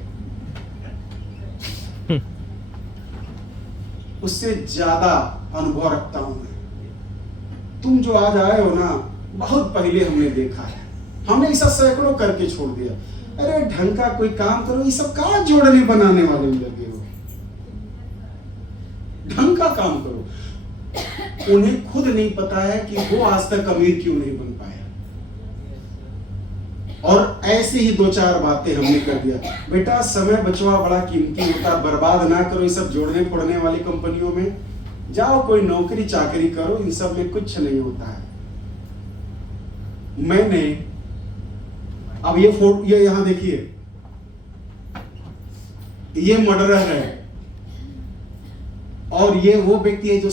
उससे ज्यादा अनुभव रखता हूं मैं। तुम जो आज आए हो ना, बहुत पहले हमने देखा है, हमने ऐसा सैकड़ों करके छोड़ दिया। अरे ढंग का कोई काम करो, ये सब कहां जोड़ने बनाने वाले में लगे हो, ढंग का काम करो। उन्हें खुद नहीं पता है कि वो आज तक अमीर क्यों नहीं बन पाया, और ऐसे ही दो चार बातें हमने कर दिया। बेटा, समय बचवा बड़ा कीमती होता, बर्बाद ना करो ये सब जोड़ने फोड़ने वाली कंपनियों में। जाओ कोई नौकरी चाकरी करो, इन सब में कुछ नहीं होता है। मैंने अब ये यहां देखिए, ये मर्डरर है और ये वो व्यक्ति है जो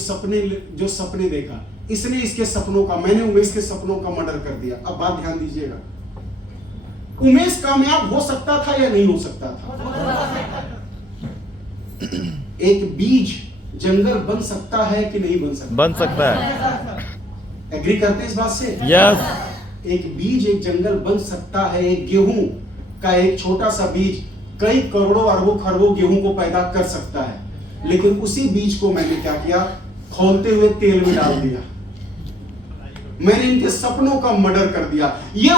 सपने देखा। इसने इसके सपनों का, मैंने उमेश के सपनों का मर्डर कर दिया। अब बात ध्यान दीजिएगा, उमेश कामयाब हो सकता था या नहीं हो सकता था? एक बीज जंगल बन सकता है कि नहीं बन सकता? बन सकता है। एग्री करते हैं इस बात से? यस। एक बीज एक जंगल बन सकता है। एक गेहूं का एक छोटा सा बीज कई करोड़ों अरबों खरबों गेहूं को पैदा कर सकता है। लेकिन उसी बीज को मैंने क्या किया, खौलते हुए तेल में डाल दिया। मैंने इनके सपनों का मर्डर कर दिया। ये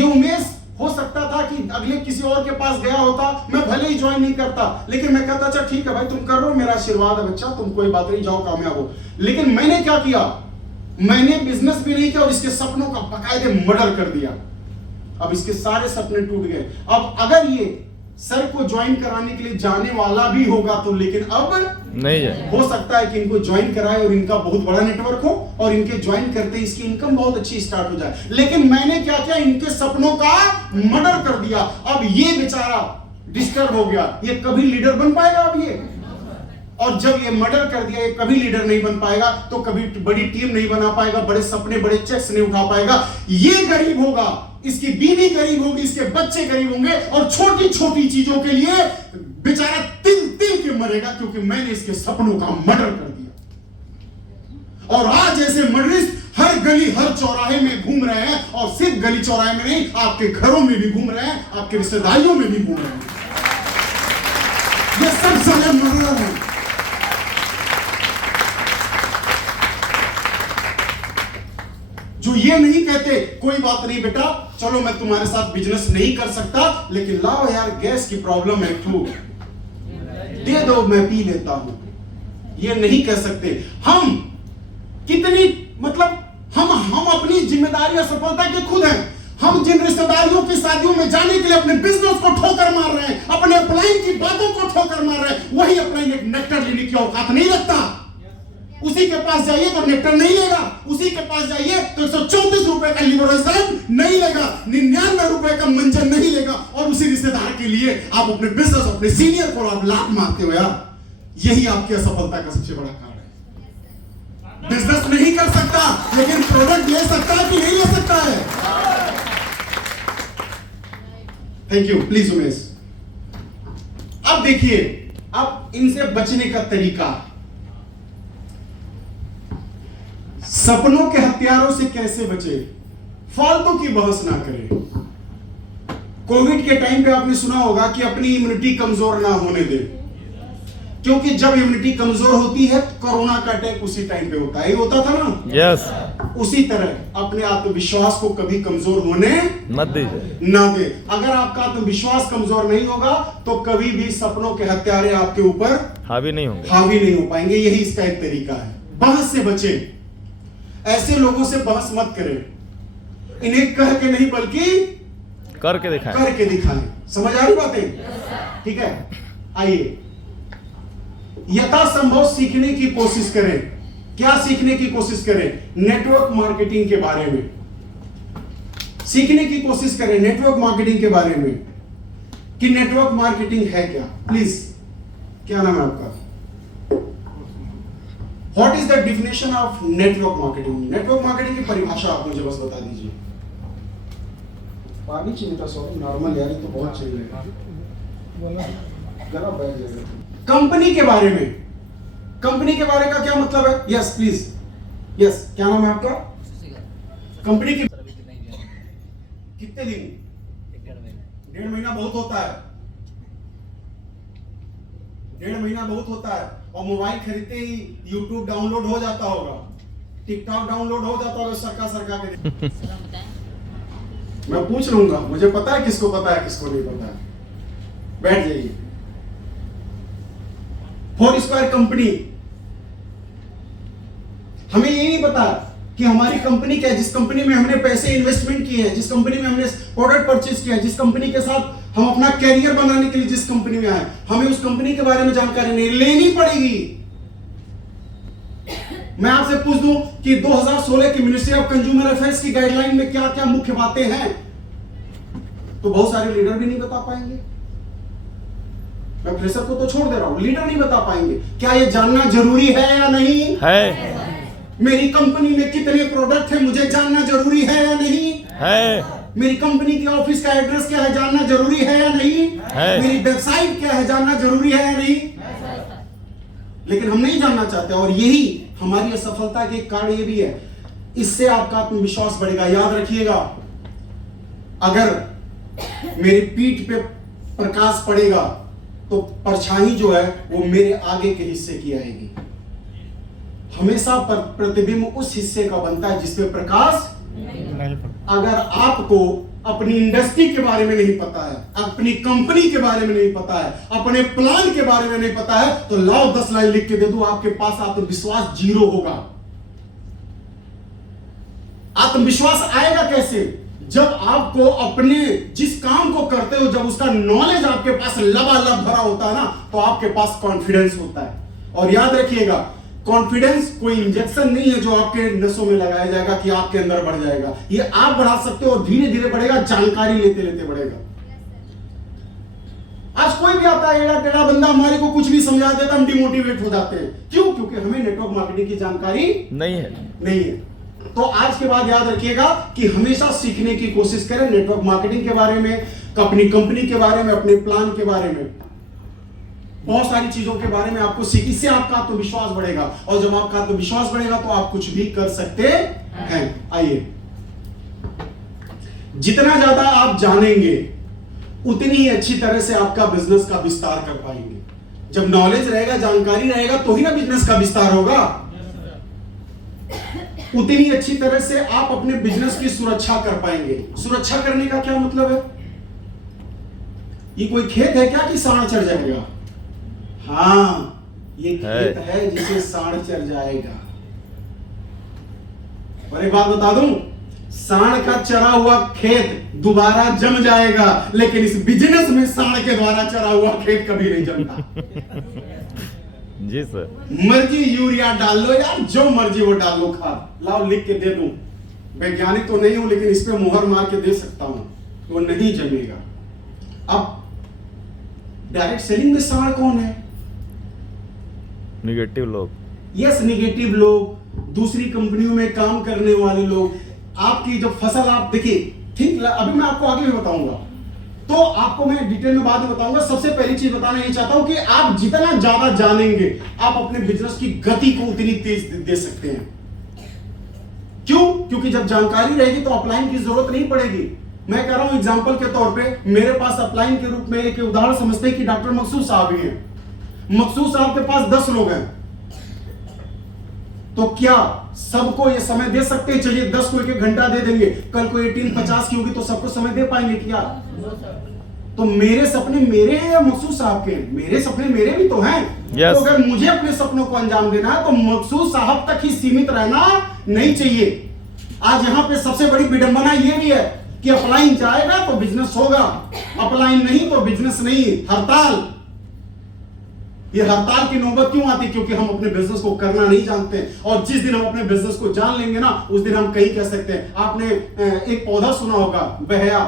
उमेश हो सकता था कि अगले किसी और के पास गया होता, मैं भले ही ज्वाइन नहीं करता, लेकिन मैं कहता अच्छा ठीक है भाई, तुम कर रहे हो, मेरा आशीर्वाद है बच्चा, तुम कोई बात नहीं, जाओ कामयाब हो। लेकिन मैंने क्या किया, मैंने बिजनेस भी नहीं किया और इसके सपनों का बकायदे मर्डर कर दिया। अब इसके सारे सपने टूट गए। अब अगर ये सर को ज्वाइन कराने के लिए जाने वाला भी होगा तो, लेकिन अब नहीं है। हो सकता है कि इनको ज्वाइन कराए और इनका बहुत बड़ा नेटवर्क हो और इनके ज्वाइन करते इसकी इनकम बहुत अच्छी स्टार्ट हो जाए। लेकिन मैंने क्या किया, इनके सपनों का मर्डर कर दिया। अब ये बेचारा डिस्टर्ब हो गया, ये कभी लीडर बन पाएगा अब ये? और जब ये मर्डर कर दिया, ये कभी लीडर नहीं बन पाएगा, तो कभी बड़ी टीम नहीं बना पाएगा, बड़े सपने बड़े चेक्स नहीं उठा पाएगा। ये गरीब होगा, इसकी बीवी गरीब होगी, इसके बच्चे गरीब होंगे और छोटी छोटी चीजों के लिए बेचारा तिल तिल के मरेगा, क्योंकि मैंने इसके सपनों का मर्डर कर दिया। और आज ऐसे मर्डरिस्ट हर गली हर चौराहे में घूम रहे हैं, और सिर्फ गली चौराहे में नहीं, आपके घरों में भी घूम रहे हैं, आपके रिश्तेदारियों में भी घूम रहे हैं। ये सब सारे मर्डर हैं। जो ये नहीं कहते कोई बात नहीं बेटा, चलो मैं तुम्हारे साथ बिजनेस नहीं कर सकता, लेकिन लाओ यार गैस की प्रॉब्लम है, तू दे दो, मैं पी लेता हूं। ये नहीं कह सकते। हम कितनी मतलब हम अपनी जिम्मेदारी और सफलता के खुद हैं। हम जिन रिश्तेदारियों की शादियों में जाने के लिए अपने बिजनेस को ठोकर मार रहे हैं, अपने अपलाइन की बातों को ठोकर मार रहे हैं, वही अपना नेक्टर लेने की औकात नहीं रखता। उसे उसी के पास जाइए तो नेक्टर नहीं लेगा, उसी के पास जाइए तो 134 रुपए का लिबोराइजेशन नहीं लेगा, 99 रुपए का मंजन नहीं लेगा, और उसी रिश्तेदार के लिए आप अपने बिजनेस, अपने सीनियर को आप लात मारते हो यार। यही आपकी असफलता का सबसे बड़ा कारण है। बिजनेस नहीं कर सकता लेकिन प्रोडक्ट ले सकता है कि नहीं ले सकता है? Thank you. प्लीज उमेश, अब देखिए, अब इनसे बचने का तरीका, सपनों के हथियारों से कैसे बचे, फालतू की बहस ना करें। कोविड के टाइम पे आपने सुना होगा कि अपनी इम्यूनिटी कमजोर ना होने दें, क्योंकि जब इम्यूनिटी कमजोर होती है तो कोरोना का अटैक उसी टाइम पे होता है, होता था ना? यस। उसी तरह अपने आत्मविश्वास को कभी कमजोर होने मत दीजिए, ना दे। अगर आपका आत्मविश्वास कमजोर नहीं होगा तो कभी भी सपनों के हत्यारे आपके ऊपर हावी नहीं होंगे, हावी नहीं हो पाएंगे। यही इसका एक तरीका है। बहस से बचें, ऐसे लोगों से बहस मत करें, इन्हें कह के नहीं बल्कि करके दिखाएं। करके दिखाएं। समझ आ रही बातें? ठीक है, आइए, यथासंभव सीखने की कोशिश करें। क्या सीखने की कोशिश करें? नेटवर्क मार्केटिंग के बारे में सीखने की कोशिश करें, नेटवर्क मार्केटिंग के बारे में, कि नेटवर्क मार्केटिंग है क्या। प्लीज, क्या नाम है आपका? What is the definition of network marketing? Network marketing की परिभाषा आप मुझे बस बता दीजिए। पानी चाहिए था, सॉरी, नॉर्मल यार, ये तो बहुत चाहिए, जरा बैठ जाएगा। कंपनी के बारे में, कंपनी के बारे का क्या मतलब है? यस प्लीज, यस, क्या नाम है आपका? कंपनी की कितने दिन? 1.5 महीना बहुत होता है, 1.5 महीना बहुत होता है। और मोबाइल खरीदते ही यूट्यूब डाउनलोड हो जाता होगा, टिकटॉक डाउनलोड हो जाता होगा, सरका के मैं पूछ लूंगा, मुझे पता है किसको पता है किसको नहीं पता है। बैठ जाइए। फोरस्क्वायर कंपनी, हमें ये नहीं पता कि हमारी कंपनी क्या है, जिस कंपनी में हमने पैसे इन्वेस्टमेंट किए हैं, जिस कंपनी में हमने प्रोडक्ट परचेज किया है, जिस कंपनी के साथ हम अपना कैरियर बनाने के लिए जिस कंपनी में आए, हमें उस कंपनी के बारे में जानकारी नहीं लेनी पड़ेगी। मैं आपसे पूछ दूं कि 2016 की मिनिस्ट्री ऑफ कंज्यूमर अफेयर्स की गाइडलाइन में क्या क्या मुख्य बातें हैं, तो बहुत सारे लीडर भी नहीं बता पाएंगे। मैं फ्रेशर को तो छोड़ दे रहा हूं, लीडर नहीं बता पाएंगे। क्या ये जानना जरूरी है या नहीं है? मेरी कंपनी में कितने प्रोडक्ट है मुझे जानना जरूरी है या नहीं है? मेरी कंपनी के ऑफिस का एड्रेस क्या है जानना जरूरी है या नहीं है? मेरी वेबसाइट क्या है जानना जरूरी है या नहीं? लेकिन हम नहीं जानना चाहते, और यही हमारी असफलता के कारण ये भी है। इससे आपका आत्मविश्वास बढ़ेगा। याद रखिएगा, अगर मेरी पीठ पे प्रकाश पड़ेगा तो परछाई जो है वो मेरे आगे के हिस्से की आएगी। हमेशा प्रतिबिंब उस हिस्से का बनता है जिसपे प्रकाश नहीं। अगर आपको अपनी इंडस्ट्री के बारे में नहीं पता है, अपनी कंपनी के बारे में नहीं पता है, अपने प्लान के बारे में नहीं पता है, तो लाओ 10 लाइन लिख के दे दूं, आपके पास आत्मविश्वास 0 होगा। आत्मविश्वास आएगा कैसे? जब आपको अपने जिस काम को करते हो, जब उसका नॉलेज आपके पास लबालब भरा होता है ना, तो आपके पास कॉन्फिडेंस होता है। और याद रखिएगा, कॉन्फिडेंस कोई इंजेक्शन नहीं है जो आपके नसों में लगाया जाएगा कि आपके अंदर बढ़ जाएगा। ये आप बढ़ा सकते हो और धीरे धीरे बढ़ेगा, जानकारी लेते लेते बढ़ेगा। आज कोई भी आता है एड़ा टेढ़ा बंदा, हमारे को कुछ भी समझा देता, हम डिमोटिवेट हो जाते हैं। क्यों? क्योंकि हमें नेटवर्क मार्केटिंग की जानकारी नहीं है। तो आज के बाद याद रखिएगा कि हमेशा सीखने की कोशिश करें, नेटवर्क मार्केटिंग के बारे में, अपनी कंपनी के बारे में, अपने प्लान के बारे में, बहुत सारी चीजों के बारे में आपको सीख। इससे आपका आत्मविश्वास बढ़ेगा, और जब आपका आत्मविश्वास बढ़ेगा तो आप कुछ भी कर सकते हैं। आइए, जितना ज्यादा आप जानेंगे उतनी ही अच्छी तरह से आपका बिजनेस का विस्तार कर पाएंगे। जब नॉलेज रहेगा, जानकारी रहेगा, तो ही ना बिजनेस का विस्तार होगा। उतनी अच्छी तरह से आप अपने बिजनेस की सुरक्षा कर पाएंगे। सुरक्षा करने का क्या मतलब है? ये कोई खेत है क्या कि सांड चढ़ जाएगा? हाँ, ये खेत है जिसे सांड चढ़ जाएगा। और एक बात बता दूं, सांड का चरा हुआ खेत दोबारा जम जाएगा, लेकिन इस बिजनेस में सांड के द्वारा चरा हुआ खेत कभी नहीं जमता। जी सर। मर्जी यूरिया डाल लो यार, जो मर्जी वो डाल लो खाद, लाओ लिख के दे दूं। वैज्ञानिक तो नहीं हूं लेकिन इस पे मुहर मार के दे सकता हूं, वो नहीं जमेगा। अब डायरेक्ट सेलिंग में साड़ कौन है? निगेटिव लोग। यस, निगेटिव लोग, दूसरी कंपनियों में काम करने वाले लोग। आपकी जब फसल आप देखिए, ठीक, अभी मैं आपको आगे भी बताऊंगा, तो आपको मैं डिटेल में बाद में बताऊंगा। सबसे पहली चीज बताना ये चाहता हूं कि आप जितना ज्यादा जानेंगे आप अपने बिजनेस की गति को उतनी तेज दे सकते हैं। क्यों? क्योंकि जब जानकारी रहेगी तो अपलाइन की जरूरत नहीं पड़ेगी। मैं कह रहा हूं एग्जांपल के तौर पे, मेरे पास अपलाइन के रूप में एक उदाहरण समझते हैं कि डॉक्टर मकसूद साहब ही हैं। मकसूद साहब के पास 10 लोग हैं, तो क्या सबको ये समय दे सकते हैं? चलिए 10 को 1-1 घंटा दे देंगे, कल को 18-50 की होगी तो सबको समय दे पाएंगे क्या? तो मेरे सपने मेरे हैं या मकसूद साहब के? मेरे सपने मेरे भी तो हैं। Yes. तो अगर मुझे अपने सपनों को अंजाम देना है तो मकसूद साहब तक ही सीमित रहना नहीं चाहिए। आज यहां पे सबसे बड़ी विडंबना ये भी है कि अपलाइन जाएगा तो बिजनेस होगा, अपलाइन नहीं तो बिजनेस नहीं। हड़ताल, ये हड़ताल की नौबत क्यों आती? क्योंकि हम अपने बिजनेस को करना नहीं जानते। और जिस दिन हम अपने बिजनेस को जान लेंगे ना, उस दिन हम कहीं कह सकते हैं। आपने एक पौधा सुना होगा, बहया।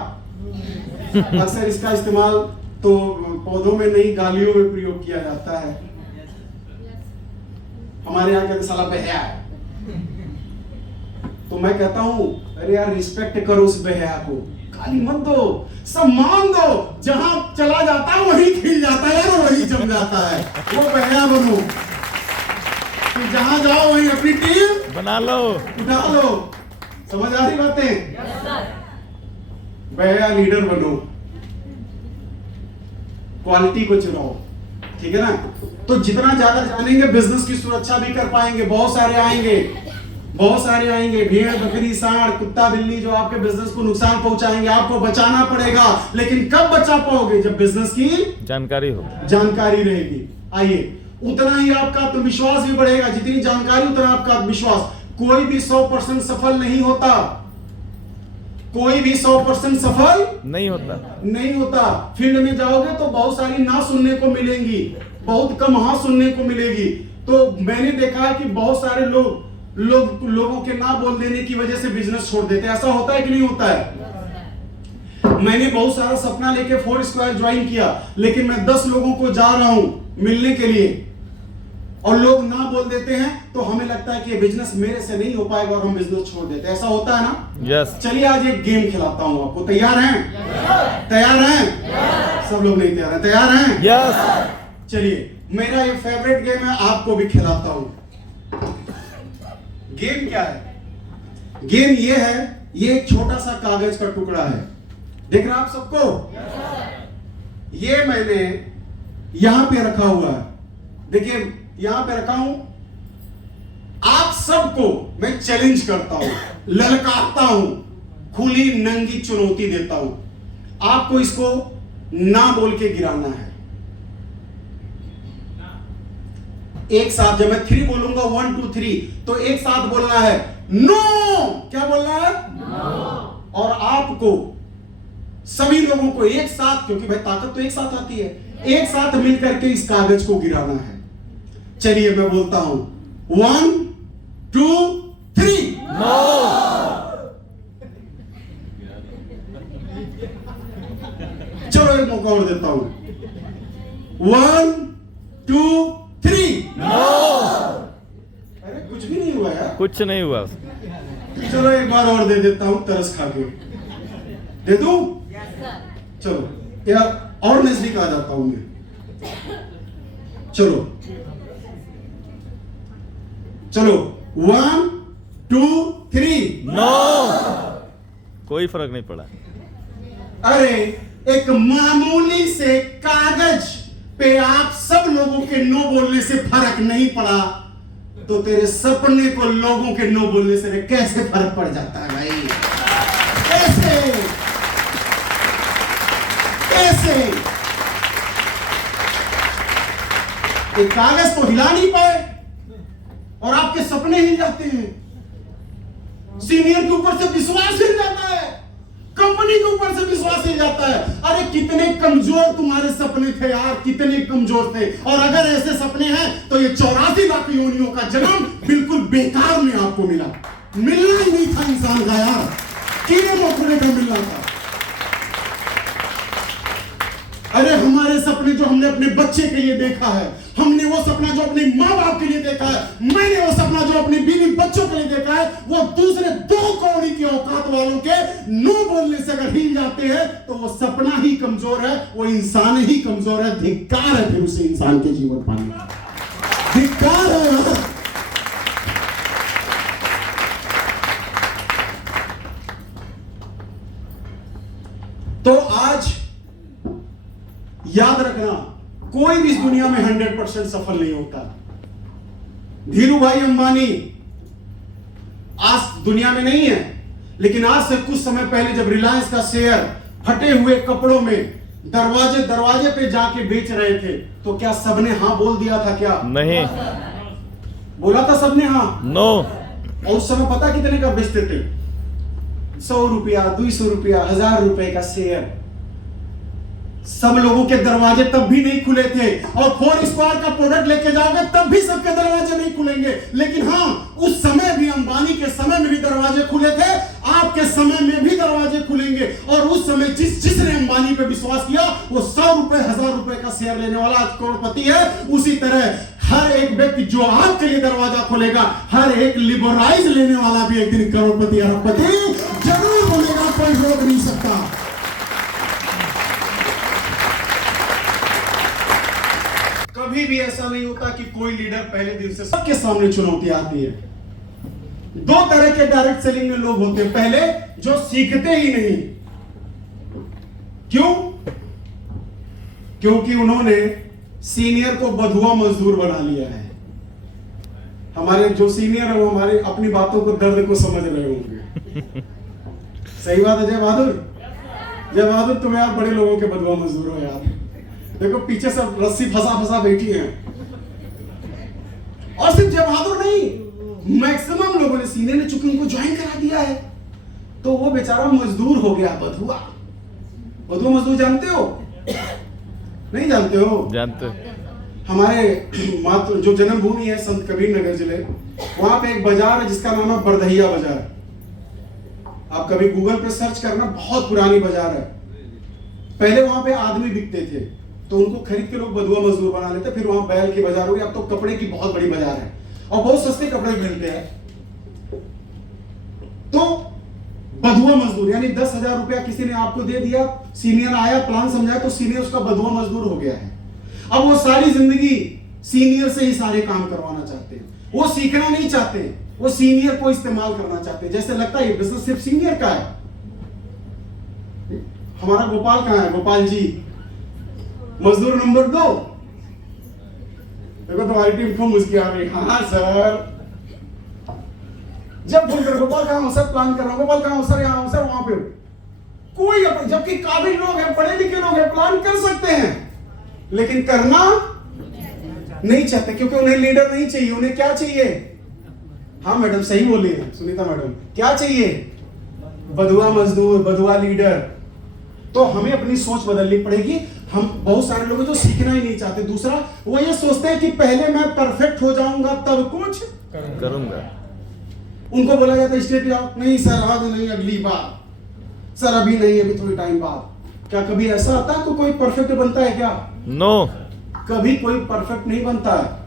अक्सर इसका इस्तेमाल तो पौधों में नहीं, गालियों में प्रयोग किया जाता है। हमारे यहाँ कहते साला बहया है। तो मैं कहता हूं, अरे यार रिस्पेक्ट करो उस बहया को, गाली मत दो, सम्मान दो। जहां चला जाता है वहीं खिल जाता है और वहीं जम जाता है। वो बहया बनो कि जहां जाओ वहीं अपनी टीम बना लो, उठा लो। समझ आ रही बातें? बहया लीडर बनो, क्वालिटी को चुनाओ, ठीक है ना? तो जितना ज्यादा जानेंगे बिजनेस की सुरक्षा भी कर पाएंगे। बहुत सारे आएंगे, भेड़ बकरी सांड कुत्ता बिल्ली, जो आपके बिजनेस को नुकसान पहुंचाएंगे। आपको बचाना पड़ेगा, लेकिन कब बचा पाओगे? जब बिजनेस की जानकारी रहेगी। आइए, उतना ही आपका आत्मविश्वास भी बढ़ेगा। जितनी जानकारी उतना आपका आत्मविश्वास। कोई भी 100% सफल नहीं होता, कोई भी 100% सफल नहीं होता। फील्ड में जाओगे तो बहुत सारी ना सुनने को मिलेंगी, बहुत कम हाँ सुनने को मिलेगी। तो मैंने देखा है कि बहुत सारे लोगों के ना बोल देने की वजह से बिजनेस छोड़ देते हैं। ऐसा होता है कि नहीं होता है? मैंने बहुत सारा सपना लेके 4 स्क्वायर ज्वाइन किया, लेकिन मैं 10 लोगों को जा रहा हूं मिलने के लिए, और लोग ना बोल देते हैं तो हमें लगता है कि ये बिजनेस मेरे से नहीं हो पाएगा और हम बिजनेस छोड़ देते हैं। ऐसा होता है ना? यस। चलिए आज एक गेम खिलाता हूं आपको। तैयार हैं? तैयार हैं? सब लोग नहीं तैयार हैं। तैयार हैं? यस। चलिए, मेरा ये फेवरेट गेम है, आपको भी खिलाता हूं। गेम क्या है? गेम ये है, ये एक छोटा सा कागज का टुकड़ा है, देख रहे हैं आप सबको? ये मैंने यहां पे रखा हुआ है, देखिए यहां पे रखा हूं। आप सबको मैं चैलेंज करता हूं, ललकारता हूं, खुली नंगी चुनौती देता हूं। आपको इसको ना बोल के गिराना है। एक साथ, जब मैं 3 बोलूंगा 1 2 3, तो एक साथ बोलना है नो। क्या बोलना है? नो। और आपको सभी लोगों को एक साथ, क्योंकि भाई ताकत तो एक साथ आती है, एक साथ मिलकर के इस कागज को गिराना है। चलिए मैं बोलता हूं 1 2 3। नो। चलो एक मौका और देता हूं। 1 2 3। नो। अरे कुछ भी नहीं हुआ यार। कुछ नहीं हुआ। चलो एक बार और दे देता हूं, तरस खा के दे दूं? चलो यार, और नजदीक आ जाता हूं मैं। चलो 1 2 3। नो। कोई फर्क नहीं पड़ा। अरे एक मामूली से कागज पे आप सब लोगों के नो बोलने से फर्क नहीं पड़ा, तो तेरे सपने को लोगों के नो बोलने से कैसे फर्क पड़ जाता है भाई? कैसे? एक कागज तो हिला नहीं पाए और आपके सपने हिल जाते हैं। सीनियर के ऊपर से विश्वास हिल जाता है, कंपनी कंपनी के ऊपर से विश्वास हिल जाता है। अरे कितने कमजोर तुम्हारे सपने थे यार, कितने कमजोर थे। और अगर ऐसे सपने हैं तो ये 84 लाख योनियों का जन्म बिल्कुल बेकार में आपको मिला, मिलना ही नहीं था इंसान का यार, कीड़े मकोड़े का मिलना था। अरे हमारे सपने जो हमने अपने बच्चे के लिए देखा है, हमने वो सपना जो अपने माँ बाप के लिए देखा है, मैंने वो सपना जो अपने बीवी बच्चों के लिए देखा है, वो दूसरे 2 कौड़ी की औकात वालों के नो बोलने से अगर हिल जाते हैं तो वो सपना ही कमजोर है, वो इंसान ही कमजोर है। धिक्कार है फिर उसे इंसान के जीवन पाने का, धिक्कार है। तो आज याद रखना, कोई भी इस दुनिया में 100% सफल नहीं होता। धीरू भाई अंबानी आज दुनिया में नहीं है, लेकिन आज से कुछ समय पहले जब रिलायंस का शेयर फटे हुए कपड़ों में दरवाजे दरवाजे पे जाके बेच रहे थे, तो क्या सबने हां बोल दिया था? क्या नहीं, बोला था सबने हां? नो। और उस समय पता कितने का बेचते थे? 100 रुपया, 200 रुपया, 1000 रुपए का शेयर। सब लोगों के दरवाजे तब भी नहीं खुले थे, और 4 स्टार का प्रोडक्ट लेके जाओगे तब भी सबके दरवाजे नहीं खुलेंगे। लेकिन हाँ, उस समय भी, अंबानी के समय में भी दरवाजे खुले थे, आपके समय में भी दरवाजे खुलेंगे। और उस समय जिसने अंबानी पे विश्वास किया, वो 100 रुपए, 1000 रुपए का शेयर लेने वाला आज करोड़पति है। उसी तरह हर एक व्यक्ति जो आपके लिए दरवाजा खोलेगा, हर एक लिबरलाइज लेने वाला भी एक दिन करोड़पति, अरबपति जरूर बनेगा, कोई रोक नहीं सकता। कभी भी ऐसा नहीं होता कि कोई लीडर पहले दिन से सबके सामने चुनौती आती है। 2 तरह के डायरेक्ट सेलिंग में लोग होते हैं। पहले जो सीखते ही नहीं। क्यों? क्योंकि उन्होंने सीनियर को बधुआ मजदूर बना लिया है। हमारे जो सीनियर है वो हमारे अपनी बातों को, दर्द को समझ रहे होंगे। सही बात है जय बहादुर? जय बहादुर, तुम यार बड़े लोगों के बधुआ मजदूर हो यार। देखो पीछे सब रस्सी फंसा फंसा बैठी हैं। और सिर्फ जय बहादुर नहीं, मैक्सिमम लोगों ने, सीनियर ने चूंकि उनको ज्वाइन करा दिया है, तो वो बेचारा मजदूर हो गया, बधुआ। बधुआ मजदूर जानते हो? नहीं जानते हो? जानते। हमारे मातृ जो जन्मभूमि है संत कबीर नगर जिले, वहां पे एक बाजार है जिसका नाम है बरदहिया बाजार। आप कभी गूगल पे सर्च करना, बहुत पुरानी बाजार है। पहले वहां पे आदमी बिकते थे, तो उनको खरीद के लोग बधुआ मजदूर बना लेते। फिर वहां बैल की बाजार हो गई, अब तो कपड़े की बहुत बड़ी बाजार है और बहुत सस्ते कपड़े मिलते हैं। तो बधुआ मजदूर यानी 10,000 रुपया किसी ने आपको दे दिया, सीनियर आया, प्लान समझाया, तो सीनियर उसका बधुआ मजदूर हो गया है। अब वो सारी जिंदगी सीनियर से ही सारे काम करवाना चाहते हैं, वो सीखना नहीं चाहते, वो सीनियर को इस्तेमाल करना चाहते हैं। जैसे लगता है ये बिजनेस सिर्फ सीनियर का है। हमारा गोपाल कहां है? गोपाल जी मजदूर नंबर 2। देखो तुम्हारी टीम खूब मुस्की आ रही। हाँ सर, जब फोन कर गोपाल कहां हो सर, प्लान कर रहा हूं। गोपाल कहां हो सर? यहां हो सर, वहां पे। कोई, जबकि काबिल लोग हैं, पढ़े लिखे लोग हैं, प्लान कर सकते हैं, लेकिन करना नहीं चाहते क्योंकि उन्हें लीडर नहीं चाहिए। उन्हें क्या चाहिए? हाँ मैडम सही बोली है सुनीता मैडम, क्या चाहिए? बधुआ मजदूर, बधुआ लीडर। तो हमें अपनी सोच बदलनी पड़ेगी। हम बहुत सारे लोग जो सीखना ही नहीं चाहते। दूसरा, वो ये सोचते हैं कि पहले मैं परफेक्ट हो जाऊंगा तब कुछ करूंगा। उनको बोला जाता है स्टेट जाओ, नहीं सर आज नहीं, अगली बार। सर अभी नहीं, अभी थोड़ी टाइम बाद। क्या कभी ऐसा आता है कि कोई परफेक्ट बनता है क्या? नो, कभी कोई परफेक्ट नहीं बनता है।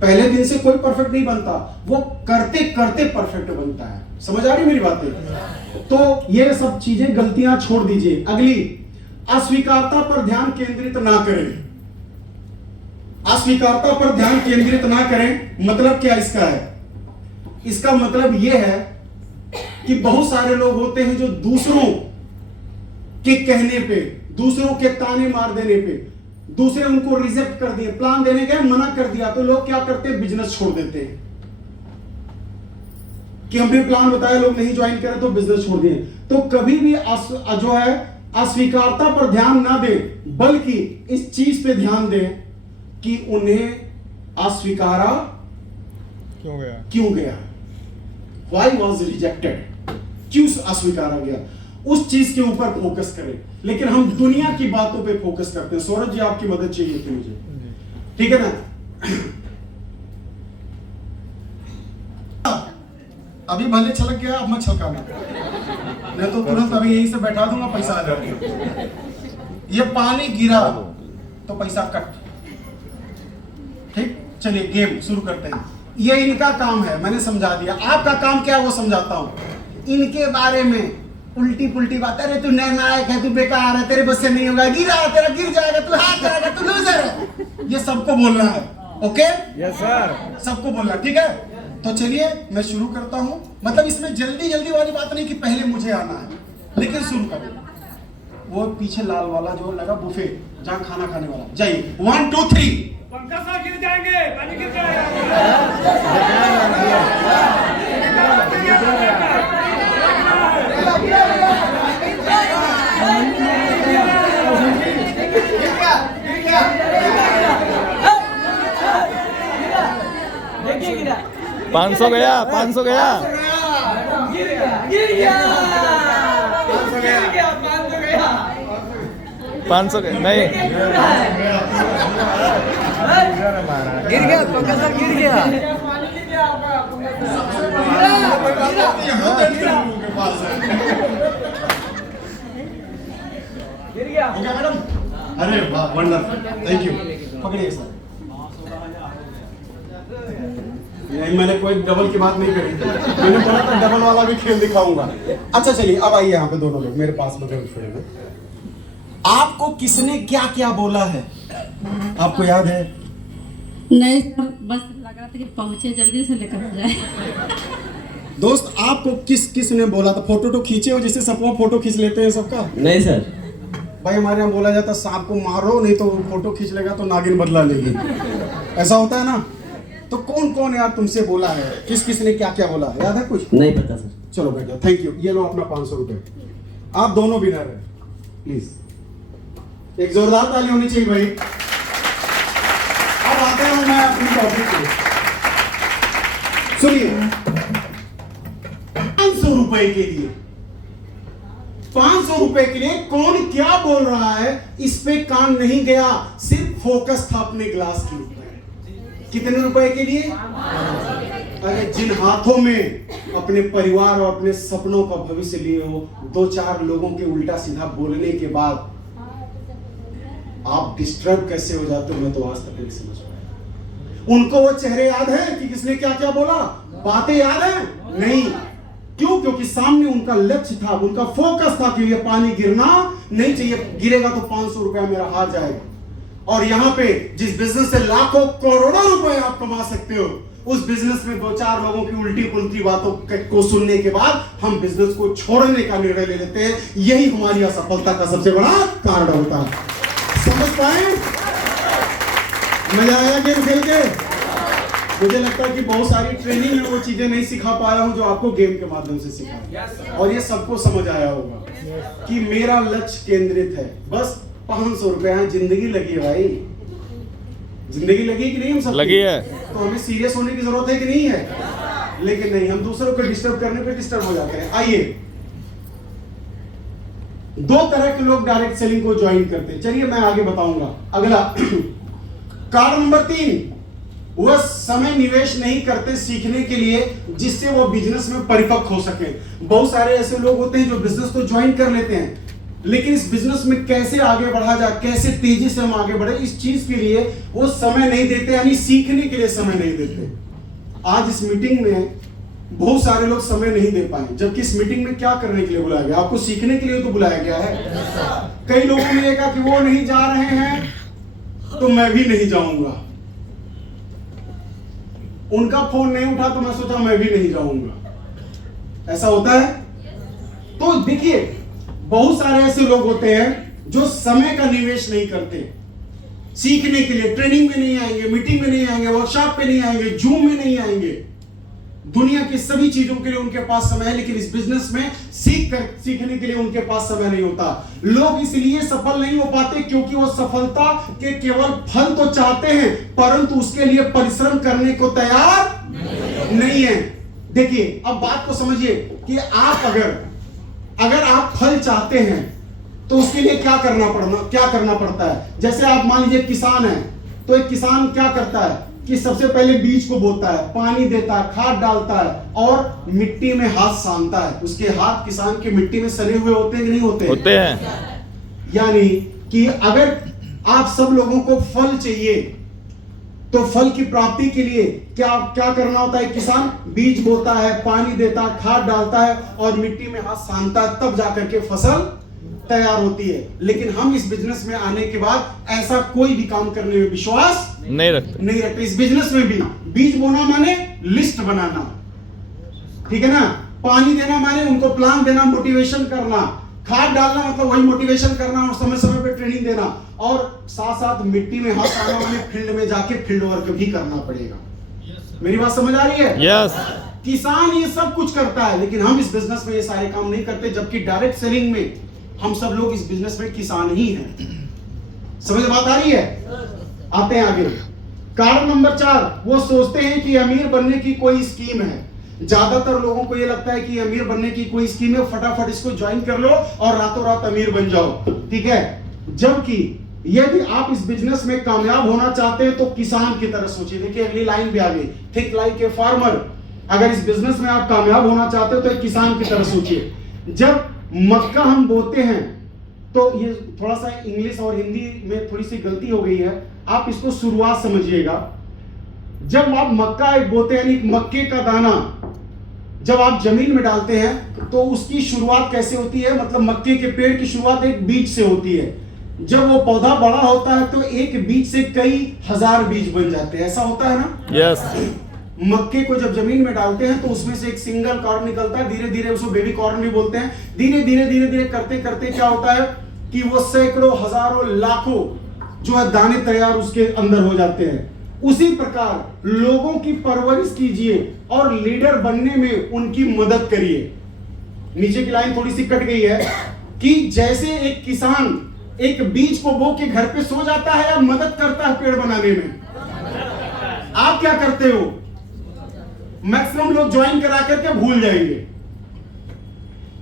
पहले दिन से कोई परफेक्ट नहीं बनता, वो करते करते परफेक्ट बनता है। समझ आ रही मेरी बातें? तो ये सब चीजें, गलतियां छोड़ दीजिए। अगली, अस्वीकारता पर ध्यान केंद्रित ना करें। अस्वीकारता पर ध्यान केंद्रित ना करें मतलब क्या इसका है? इसका मतलब यह है कि बहुत सारे लोग होते हैं जो दूसरों के कहने पे, दूसरों के ताने मार देने पे, दूसरे उनको रिजेक्ट कर दिए, प्लान देने गए मना कर दिया, तो लोग क्या करते हैं? बिजनेस छोड़ देते हैं कि हमने प्लान बताया, लोग नहीं ज्वाइन करे तो बिजनेस छोड़ दिए। तो कभी भी जो है अस्वीकारता पर ध्यान ना दें, बल्कि इस चीज पे ध्यान दें कि उन्हें अस्वीकारा क्यों गया, व्हाई वॉज रिजेक्टेड, क्यों अस्वीकारा गया, उस चीज के ऊपर फोकस करें। लेकिन हम दुनिया की बातों पे फोकस करते हैं। सौरभ जी आपकी मदद चाहिए थी मुझे, ठीक है ना? अभी भले छलक गया, अब मत छलकाना, मैं तो तुरंत अभी यहीं से बैठा दूंगा, पैसा आ जाएगा। ये पानी गिरा तो पैसा कट। ठीक, चलिए गेम शुरू करते हैं। ये इनका काम है, मैंने समझा दिया। आपका काम क्या है वो समझाता हूं। इनके बारे में उल्टी पुल्टी बात, अरे तू निर्णायक है, तू बेकार है, तेरे बस से नहीं होगा, गिरा तेरा गिर जाएगा, तू हाथ जाएगा, तू लूजर है, ये सबको बोलना है। ओके यस सर, सबको बोलना, ठीक है? तो चलिए मैं शुरू करता हूं। मतलब इसमें जल्दी जल्दी वाली बात नहीं कि पहले मुझे आना है, लेकिन शुरू करें। वो पीछे लाल वाला जो लगा बुफे, जहां खाना खाने वाला, जाइए 1 2 3। पंखा सा गिर जाएंगे, पानी गिर जाएगा। देखिए गिरा, 500 गया, 500 गया, गिर गया, गिर गया, गिर गया, 500 गया, 500 गया नहीं, गिर गया, पंखा सर गिर गया, गिर गया। हो गया मैडम? अरे वाह, वंडरफुल, थैंक यू। पकड़िए सर। नहीं, मैंने कोई डबल की बात नहीं करी थी, मैंने बोला था डबल वाला भी खेल दिखाऊंगा। अच्छा चलिए, अब आइए यहाँ पे दोनों लोग मेरे पास बगल में। आपको किसने क्या क्या बोला है, आपको याद है? नहीं सर, बस लगा था कि पहुंचे जल्दी से लेकर जाए। दोस्त, आपको किस ने बोला था? फोटो तो खींचे हो, जैसे सबको फोटो खींच लेते हैं सबका। नहीं सर, भाई हमारे यहाँ बोला जाता सांप को मारो, नहीं तो फोटो खींच लेगा तो नागिन बदला लेगी, ऐसा होता है ना? तो कौन कौन यार तुमसे बोला है, किस ने क्या क्या बोला, याद है कुछ? नहीं पता सर। चलो बेटा, थैंक यू। ये लो अपना 500 रुपए, आप दोनों विनर हैं, प्लीज एक जोरदार ताली होनी चाहिए भाई। अब आते हैं मैं अपनी टॉपिक पे। सुनिए, 500 रुपए के लिए, 500 रुपए के लिए कौन क्या बोल रहा है, इस पे कान नहीं गया, सिर्फ फोकस था अपने ग्लास के ऊपर। कितने रुपए के लिए? अरे जिन हाथों में अपने परिवार और अपने सपनों का भविष्य लिए हो, 2-4 लोगों के उल्टा सीधा बोलने के बाद आप डिस्टर्ब कैसे हो जाते हो, मैं तो आज तक नहीं समझ पाया। उनको वो चेहरे याद है कि किसने क्या क्या बोला, बातें याद है? नहीं। क्यों? क्योंकि सामने उनका लक्ष्य था, उनका फोकस था कि ये पानी गिरना नहीं चाहिए, गिरेगा तो 500 रुपया मेरा हाथ जाएगा। और यहाँ पे जिस बिजनेस से लाखों करोड़ों रुपए आप कमा सकते हो, उस बिजनेस में 2-4 लोगों की उल्टी पुल्टी बातों को सुनने के बाद हम बिजनेस को छोड़ने का निर्णय ले लेते हैं। यही हमारी असफलता का सबसे बड़ा कारण होता है। समझ पाए? मजा आया गेम खेल के? मुझे लगता है कि बहुत सारी ट्रेनिंग में वो चीजें नहीं सिखा पाया हूं जो आपको गेम के माध्यम से सिखाया, और ये सबको समझ आया होगा कि मेरा लक्ष्य केंद्रित है। बस 500 रुपए है, जिंदगी लगी है भाई, जिंदगी लगी कि नहीं? हम सब लगी है। तो हमें सीरियस होने की जरूरत है कि नहीं है? लेकिन नहीं, हम दूसरों को डिस्टर्ब करने पे डिस्टर्ब हो जाते हैं। आइए, 2 तरह के लोग डायरेक्ट सेलिंग को ज्वाइन करते हैं। चलिए मैं आगे बताऊंगा। अगला कारण नंबर 3, वह समय निवेश नहीं करते सीखने के लिए जिससे वो बिजनेस में परिपक्व हो सके। बहुत सारे ऐसे लोग होते हैं जो बिजनेस को ज्वाइन कर लेते हैं, लेकिन इस बिजनेस में कैसे आगे बढ़ा जाए, कैसे तेजी से हम आगे बढ़े, इस चीज के लिए वो समय नहीं देते, यानी सीखने के लिए समय नहीं देते। आज इस मीटिंग में बहुत सारे लोग समय नहीं दे पाए, जबकि इस मीटिंग में क्या करने के लिए बुलाया गया? आपको सीखने के लिए तो बुलाया गया है। कई लोगों ने कहा कि वो नहीं जा रहे हैं तो मैं भी नहीं जाऊंगा, उनका फोन नहीं उठा तो मैं सोचा मैं भी नहीं जाऊंगा। ऐसा होता है? तो देखिए, बहुत सारे ऐसे लोग होते हैं जो समय का निवेश नहीं करते, सीखने के लिए ट्रेनिंग में नहीं आएंगे, मीटिंग में नहीं आएंगे, वर्कशॉप पे नहीं आएंगे, जूम में नहीं आएंगे। दुनिया की सभी चीजों के लिए उनके पास समय है, लेकिन इस बिजनेस में सीखने के लिए उनके पास समय नहीं होता। लोग इसलिए सफल नहीं हो पाते क्योंकि वो सफलता के केवल फल तो चाहते हैं, परंतु उसके लिए परिश्रम करने को तैयार नहीं है। देखिए, अब बात को समझिए। कि आप अगर आप फल चाहते हैं तो उसके लिए क्या करना पड़ता है। जैसे आप मान लीजिए किसान है, तो एक किसान क्या करता है कि सबसे पहले बीज को बोता है, पानी देता है, खाद डालता है और मिट्टी में हाथ सानता है। उसके हाथ किसान के मिट्टी में सने हुए होते हैं कि नहीं होते? होते हैं। यानी कि अगर आप सब लोगों को फल चाहिए तो फल की प्राप्ति के लिए क्या करना होता है? किसान बीज बोता है, पानी देता है, खाद डालता है और मिट्टी में हाथ सानता है, तब जाकर के फसल तैयार होती है। लेकिन हम इस बिजनेस में आने के बाद ऐसा कोई भी काम करने में विश्वास नहीं रखते। इस बिजनेस में भी बीज बोना माने लिस्ट बनाना, ठीक है ना? पानी देना माने उनको प्लान देना, मोटिवेशन करना, खाद डालना मतलब वही मोटिवेशन करना और समय समय पे ट्रेनिंग देना, और साथ साथ मिट्टी में हाथ डालना माने फील्ड में जाके फील्ड वर्क भी करना पड़ेगा। मेरी बात समझ आ रही है? यस। किसान ये सब कुछ करता है, लेकिन हम इस बिजनेस में ये सारे काम नहीं करते, जबकि डायरेक्ट सेलिंग में हम सब लोग इस बिजनेस में किसान ही हैं। समझ बात आ रही है? आते हैं आगे। कारण नंबर 4, वो सोचते हैं कि अमीर बनने की कोई स्कीम है। ज्यादातर लोगों को ये लगता है कि अमीर बनने की कोई स्कीम है, फटाफट इसको ज्वाइन कर लो और रातों रात अमीर बन जाओ, ठीक है? जबकि यदि आप इस बिजनेस में कामयाब होना चाहते हैं तो किसान की तरह सोचिए। देखिए अगली लाइन भी आ गई, थिंक लाइक ए फार्मर। अगर इस बिजनेस में आप कामयाब होना चाहते हो तो एक किसान की तरह सोचिए। जब मक्का हम बोते हैं, तो ये थोड़ा सा इंग्लिश और हिंदी में थोड़ी सी गलती हो गई है, आप इसको शुरुआत समझिएगा। जब आप मक्का बोते हैं, यानी मक्के का दाना जब आप जमीन में डालते हैं तो उसकी शुरुआत कैसे होती है? मतलब मक्के के पेड़ की शुरुआत एक बीज से होती है। जब वो पौधा बड़ा होता है तो एक बीज से कई हजार बीज बन जाते हैं, ऐसा होता है ना? यस। मक्के को जब जमीन में डालते हैं तो उसमें से एक सिंगल कॉर्न निकलता है, धीरे धीरे उसको बेबी कॉर्न भी बोलते हैं। धीरे धीरे करते करते क्या होता है कि वो सैकड़ों, हजारों, लाखों जो है दाने तैयार उसके अंदर हो जाते हैं। उसी प्रकार लोगों की परवरिश कीजिए और लीडर बनने में उनकी मदद करिए। नीचे की लाइन थोड़ी सी कट गई है कि जैसे एक किसान एक बीज को बो के घर पे सो जाता है या मदद करता है पेड़ बनाने में, आप क्या करते हो? मैक्सिमम लोग ज्वाइन करा करके भूल जाएंगे,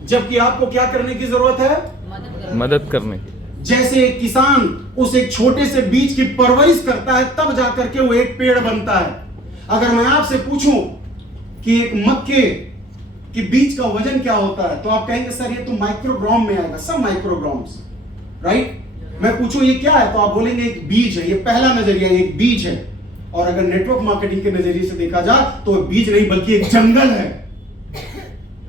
जबकि आपको क्या करने की जरूरत है? मदद करने की। जैसे एक किसान उस एक छोटे से बीज की परवरिश करता है, तब जाकर के वो एक पेड़ बनता है। अगर मैं आपसे पूछूं कि एक मक्के कि बीज का वजन क्या होता है, तो आप कहेंगे सर ये तो माइक्रोग्राम में आएगा, सब माइक्रोग्राम्स, राइट? मैं पूछूं ये क्या है, तो आप बोलेंगे एक बीज है। ये पहला नजरिया, एक बीज है। और अगर नेटवर्क मार्केटिंग के नजरिए से देखा जाए तो बीज नहीं बल्कि एक जंगल है।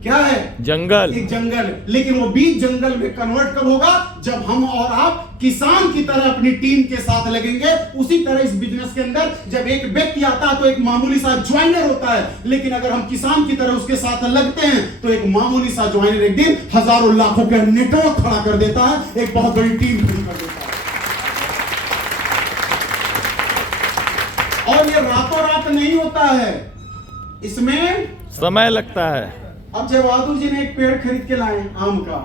क्या है? जंगल। एक जंगल। लेकिन वो बीज जंगल में कन्वर्ट कब होगा? जब हम और आप किसान की तरह अपनी टीम के साथ लगेंगे। उसी तरह इस बिजनेस के अंदर जब एक व्यक्ति आता है तो एक मामूली सा ज्वाइनर होता है, लेकिन अगर हम किसान की तरह उसके साथ लगते हैं तो एक मामूली सा ज्वाइनर एक दिन हजारों लाखों का नेटवर्क खड़ा कर देता है, एक बहुत बड़ी टीम खड़ी कर देता है। और ये रातों रात नहीं होता है, इसमें समय लगता है। अब जय बहादुर जी ने एक पेड़ खरीद के लाए आम का,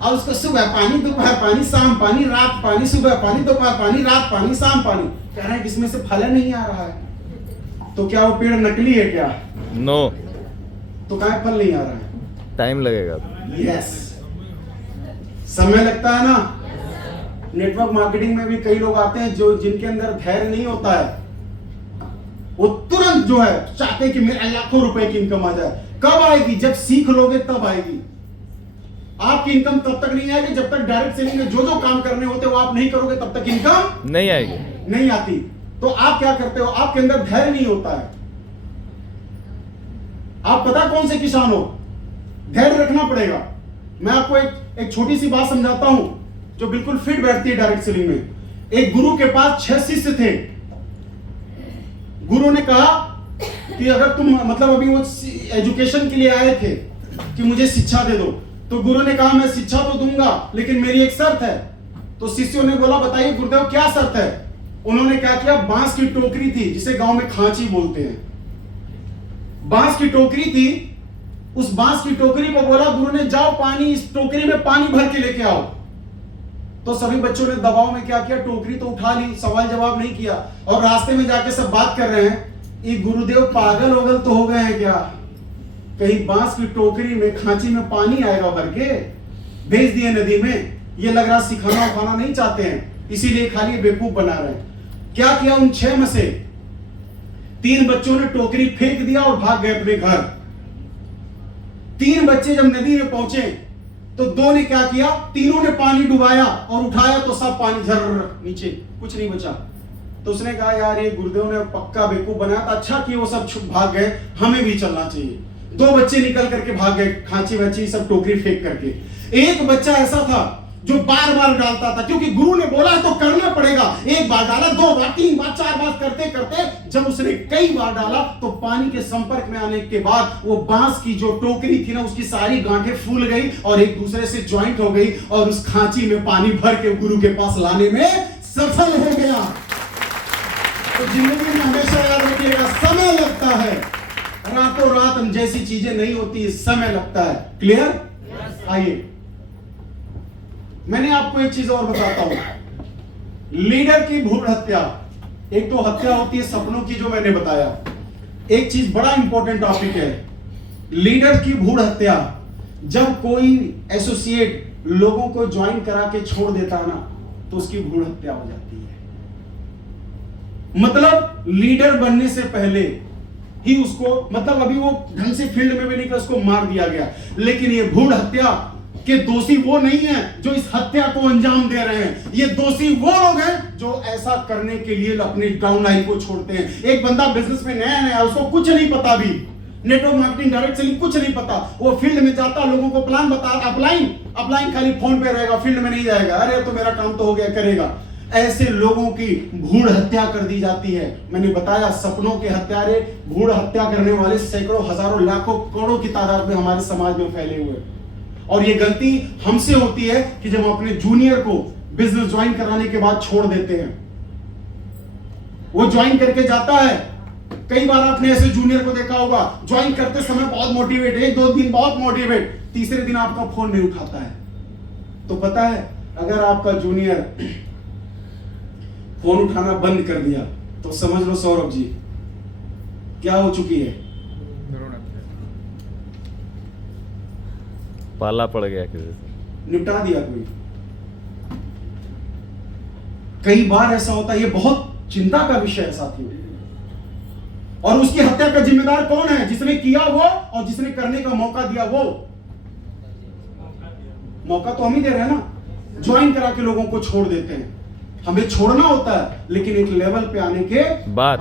और उसको सुबह पानी, दोपहर पानी, शाम पानी, रात पानी, सुबह पानी, दोपहर पानी, रात पानी, शाम पानी। कह रहे हैं इसमें से फल नहीं आ रहा है, तो क्या वो पेड़ नकली है क्या? नो। तो क्या फल नहीं आ रहा है? टाइम लगेगा। यस, समय लगता है ना। नेटवर्क मार्केटिंग में भी कई लोग आते हैं जो जिनके अंदर धैर्य नहीं होता है, वो तुरंत जो है चाहते हैं कि मेरे लाखों रुपए की इनकम आ जाए। कब आएगी? जब सीख लोगे तब आएगी। आपकी इनकम तब तक नहीं आएगी जब तक डायरेक्ट सेलिंग में जो जो काम करने होते हैं वो आप नहीं करोगे, तब तक इनकम नहीं आएगी, नहीं आती। तो आप क्या करते हो? आपके अंदर धैर्य नहीं होता है। आप पता कौन से किसान हो? धैर्य रखना पड़ेगा। मैं आपको एक छोटी सी बात समझाता हूं जो बिल्कुल फिट बैठती है डायरेक्ट सेलिंग में। एक गुरु के पास 6 शिष्य थे। गुरु ने कहा कि अगर तुम मतलब अभी वो एजुकेशन के लिए आए थे कि मुझे शिक्षा दे दो, तो गुरु ने कहा मैं शिक्षा तो दूंगा लेकिन मेरी एक शर्त है। तो शिष्यों ने बोला बताइए गुरुदेव क्या शर्त है? उन्होंने क्या किया, बांस की टोकरी थी जिसे गांव में खांची बोलते हैं, बांस की टोकरी थी, उस बांस की टोकरी को बोला गुरु ने जाओ पानी इस टोकरी में पानी भर के लेके आओ। तो सभी बच्चों ने दबाव में क्या किया, टोकरी तो उठा ली, सवाल जवाब नहीं किया, और रास्ते में जाके सब बात कर रहे हैं ये गुरुदेव पागल होगल तो हो गए हैं क्या, कहीं बांस की टोकरी में खांची में पानी आएगा भर के, भेज दिए नदी में। ये लग रहा सिखाना उखाना नहीं चाहते हैं, इसीलिए खाली बेवकूफ बना रहे हैं। क्या किया उन 6 में से 3 बच्चों ने टोकरी फेंक दिया और भाग गए अपने घर। 3 बच्चे जब नदी में पहुंचे तो 2 ने क्या किया, तीनों ने पानी डुबाया और उठाया तो सब पानी झर नीचे, कुछ नहीं बचा। तो उसने कहा यार ये गुरुदेव ने पक्का बेवकूफ बनाया था, अच्छा कि वो सब छुप भाग गए, हमें भी चलना चाहिए। 2 बच्चे निकल करके भाग गए, खांची वाची सब टोकरी फेंक करके। एक बच्चा ऐसा था जो बार बार डालता था, क्योंकि गुरु ने बोला है तो करना पड़ेगा। 1 बार डाला, 2 बार, 3 बार, 4 बार करते करते जब उसने कई बार डाला तो पानी के संपर्क में आने के बाद वो बांस की जो टोकरी थी ना, उसकी सारी गांठें फूल गई और एक दूसरे से ज्वाइंट हो गई और उस खांची में पानी भर के गुरु के पास लाने में सफल हो गया। तो जिंदगी में हमेशा याद रखिएगा, समय लगता है, रातों रात जैसी चीजें नहीं होती, समय लगता है। क्लियर? आइए मैंने आपको एक चीज और बताता हूं। लीडर की भ्रूण हत्या, एक तो हत्या होती है सपनों की जो मैंने बताया, एक चीज बड़ा इंपॉर्टेंट टॉपिक है लीडर की भ्रूण हत्या। जब कोई एसोसिएट लोगों को ज्वाइन करा के छोड़ देता है ना, तो उसकी भ्रूण हत्या हो जाती है। मतलब लीडर बनने से पहले ही उसको, मतलब अभी वो ढंग से फील्ड में भी नहीं, उसको मार दिया गया। लेकिन ये भ्रूण हत्या के दोषी वो नहीं है जो इस हत्या को अंजाम दे रहे हैं, ये दोषी वो लोग हैं जो ऐसा करने के लिए अपने डाउन लाइन को छोड़ते हैं। एक बंदा बिजनेस में नया नया, उसको कुछ नहीं पता, भी नेटवर्क मार्केटिंग, डायरेक्ट सेलिंग कुछ नहीं पता, वो फील्ड में जाता, लोगों को प्लान बता, अपलाइन खाली फोन पे रहेगा, फील्ड में नहीं जाएगा। अरे तो मेरा काम तो हो गया, करेगा। ऐसे लोगों की भ्रूण हत्या कर दी जाती है। मैंने बताया सपनों के हत्यारे, भ्रूण हत्या करने वाले सैकड़ों, हजारों, लाखों, करोड़ों की तादाद में हमारे समाज में फैले हुए। और ये गलती हमसे होती है कि जब हम अपने जूनियर को बिजनेस ज्वाइन कराने के बाद छोड़ देते हैं। वो ज्वाइन करके जाता है, कई बार आपने ऐसे जूनियर को देखा होगा, ज्वाइन करते समय बहुत मोटिवेट, 1-2 दिन बहुत मोटिवेट, तीसरे दिन आपका फोन नहीं उठाता है। तो पता है अगर आपका जूनियर फोन उठाना बंद कर दिया तो समझ लो सौरभ जी क्या हो चुकी है, पाला पड़ गया किसी से, निपटा दिया कोई। कई बार ऐसा होता है, ये बहुत चिंता का विषय है साथियों। और उसकी हत्या का जिम्मेदार कौन है? जिसने किया वो और जिसने करने का मौका दिया वो। मौका तो हम ही दे रहे हैं ना, ज्वाइन करा के लोगों को छोड़ देते हैं। हमें छोड़ना होता है लेकिन एक लेवल पे आने के बाद।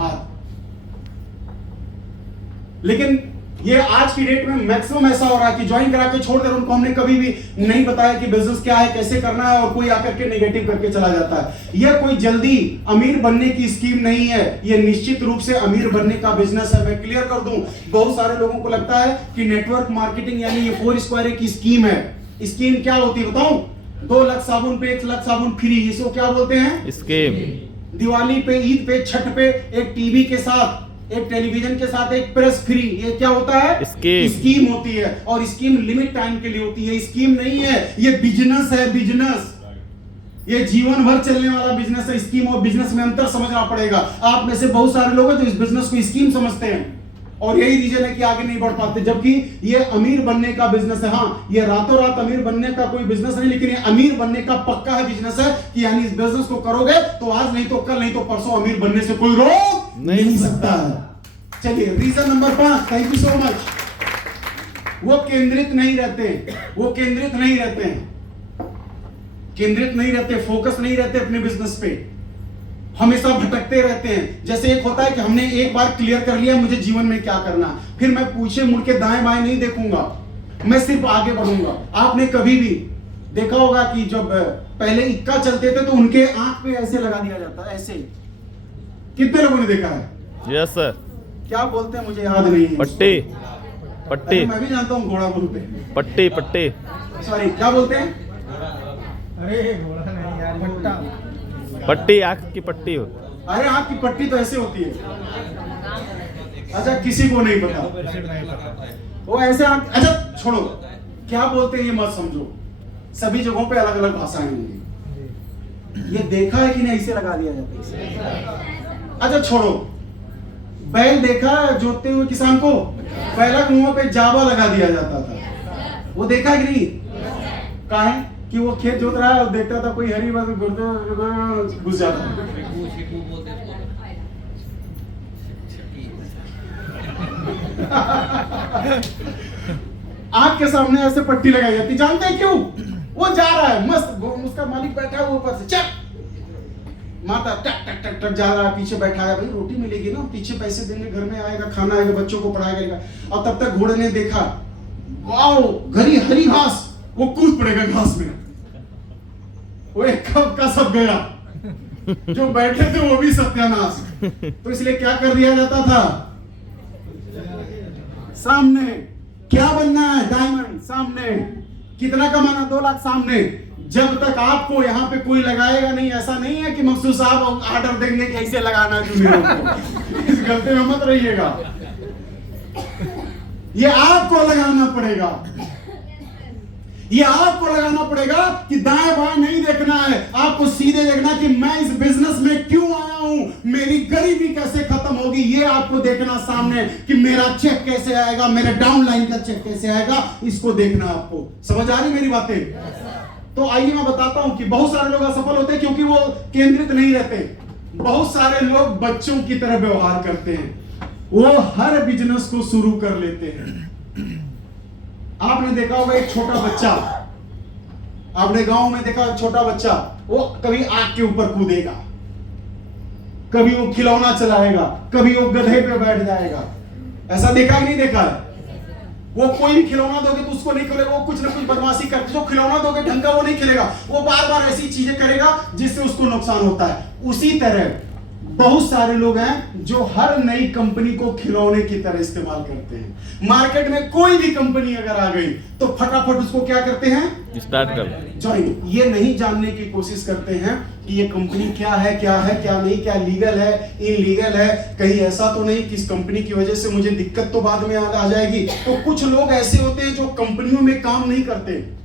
लेकिन ये आज की डेट में मैक्सिमम ऐसा हो रहा है कि ज्वाइन करा के छोड़ दे, उनको हमने कभी भी नहीं बताया कि बिजनेस क्या है, कैसे करना है, और कोई आकर के नेगेटिव करके चला जाता है। यह कोई जल्दी अमीर बनने की स्कीम नहीं है, यह निश्चित रूप से अमीर बनने का बिजनेस है। मैं क्लियर कर दूं, बहुत सारे लोगों को लगता है कि नेटवर्क मार्केटिंग यानी ये 4 स्क्वायर की स्कीम है। स्कीम क्या होती है बताऊं? 2 लाख साबुन पे 1 लाख साबुन फ्री, इसको क्या बोलते हैं? स्कीम। दिवाली पे, ईद पे, छठ पे एक टीवी के साथ, एक टेलीविजन के साथ एक प्रेस फ्री, ये क्या होता है? स्कीम होती है। और स्कीम लिमिट टाइम के लिए होती है, स्कीम नहीं है, ये बिजनेस है। बिजनेस ये जीवन भर चलने वाला बिजनेस है। स्कीम और बिजनेस में अंतर समझना पड़ेगा। आप में से बहुत सारे लोग हैं जो इस बिजनेस को स्कीम समझते हैं और यही रीजन है कि आगे नहीं बढ़ पाते, जबकि ये अमीर बनने का बिजनेस है। हाँ, ये रातों रात अमीर बनने का कोई बिजनेस नहीं, लेकिन ये अमीर बनने का पक्का है बिजनेस है कि यानी इस बिजनेस को करोगे तो आज नहीं तो कल, नहीं तो परसों अमीर बनने से कोई रोक नहीं सकता है। चलिए reason number 5, thank you so much. वो केंद्रित नहीं रहते, वो केंद्रित नहीं रहते हैं, केंद्रित नहीं रहते, फोकस नहीं रहते अपने बिजनेस पे, हमेशा भटकते रहते हैं। जैसे एक होता है कि हमने एक बार क्लियर कर लिया मुझे जीवन में क्या करना, फिर मैं पीछे मुड़ के दाएं बाएं नहीं देखूंगा, मैं सिर्फ आगे बढ़ूंगा। आपने कभी भी देखा होगा कि जब पहले इक्का चलते थे तो उनके आंख पे ऐसे लगा दिया जाता है, ऐसे। कितने लोगों ने देखा है? Yes sir. क्या बोलते हैं मुझे याद नहीं है। पट्टी पट्टी। मैं भी जानता हूँ घोड़ा बोलते हैं। पट्टी पट्टी। सॉरी क्या बोलते हैं? अरे घोड़ा नहीं यार, पट्टा। पट्टी आंख की पट्टी हो। अरे आंख की पट्टी तो ऐसे होती है। अच्छा किसी को नहीं पता वो ऐसे आंख। अच्छा छोड़ो, क्या बोलते हैं ये मत समझो, सभी जगहों पे अलग अलग भाषाएं होंगी। ये देखा है कि नहीं, इसे लगा दिया जाता है। अच्छा छोड़ो, बैल देखा जोतते हुए किसान को? पहला कुआं पे जावा लगा दिया जाता था, वो देखा कि नहीं? कहा है कि वो खेत जोत रहा है और देखता था कोई हरी बात गुर्दे घुस जाता था। आग के सामने ऐसे पट्टी लगाई जाती, जानते हैं क्यों? वो जा रहा है मस्त, उसका मालिक बैठा है ऊपर से, चल माता टक टक टक टक जा रहा है, पीछे बैठा है, भाई रोटी मिलेगी ना, पीछे पैसे देंगे, घर में आएगा, खाना आएगा, बच्चों को पढ़ाया करेगा। और तब तक घोड़े ने देखा, वाओ घरी हरी घास, वो कूद पड़ेगा घास में, वो एक कप का सब गया, जो बैठे थे वो भी सत्यानाश। तो इसलिए क्या कर दिया जाता था? सामने क्या बनना है? डायमंड सामने, कितना कमाना? 2 लाख सामने। जब तक आपको यहाँ पे कोई लगाएगा नहीं, ऐसा नहीं है कि मकसूद साहब ऑर्डर देंगे कि ऐसे लगाना है जूनियरों को। इस गलती में मत रहिएगा, ये आपको लगाना पड़ेगा, ये आपको लगाना पड़ेगा कि दाएं बाएं नहीं देखना है, आपको सीधे देखना कि मैं इस बिजनेस में क्यों आया हूं, मेरी गरीबी कैसे खत्म होगी, ये आपको देखना सामने, कि मेरा चेक कैसे आएगा, मेरे डाउनलाइन का चेक कैसे आएगा, इसको देखना आपको। समझ आ रही मेरी बातें? तो आइए मैं बताता हूं कि बहुत सारे लोग असफल होते हैं क्योंकि वो केंद्रित नहीं रहते। बहुत सारे लोग बच्चों की तरह व्यवहार करते हैं, वो हर बिजनेस को शुरू कर लेते हैं। आपने देखा होगा एक छोटा बच्चा, आपने गांव में देखा छोटा बच्चा, वो कभी आग के ऊपर कूदेगा, कभी वो खिलौना चलाएगा, कभी वो गधे पे बैठ जाएगा। ऐसा देखा कि नहीं देखा है? वो कोई भी खिलौना दोगे तो उसको नहीं खेलेगा, वो कुछ ना कुछ बदमाशी करके, जो खिलौना दोगे ढंग का वो नहीं खेलेगा, वो बार बार ऐसी चीजें करेगा जिससे उसको नुकसान होता है। उसी तरह बहुत सारे लोग हैं जो हर नई कंपनी को खिलौने की तरह इस्तेमाल करते हैं। मार्केट में कोई भी कंपनी अगर आ गई तो फटाफट उसको क्या करते हैं? स्टार्ट कर ज्वाइन। ये नहीं जानने की कोशिश करते हैं कि ये कंपनी क्या है क्या नहीं, क्या लीगल है, इनलीगल है, कहीं ऐसा तो नहीं कि इस कंपनी की वजह से मुझे दिक्कत तो बाद में आ जाएगी। तो कुछ लोग ऐसे होते हैं जो कंपनियों में काम नहीं करते,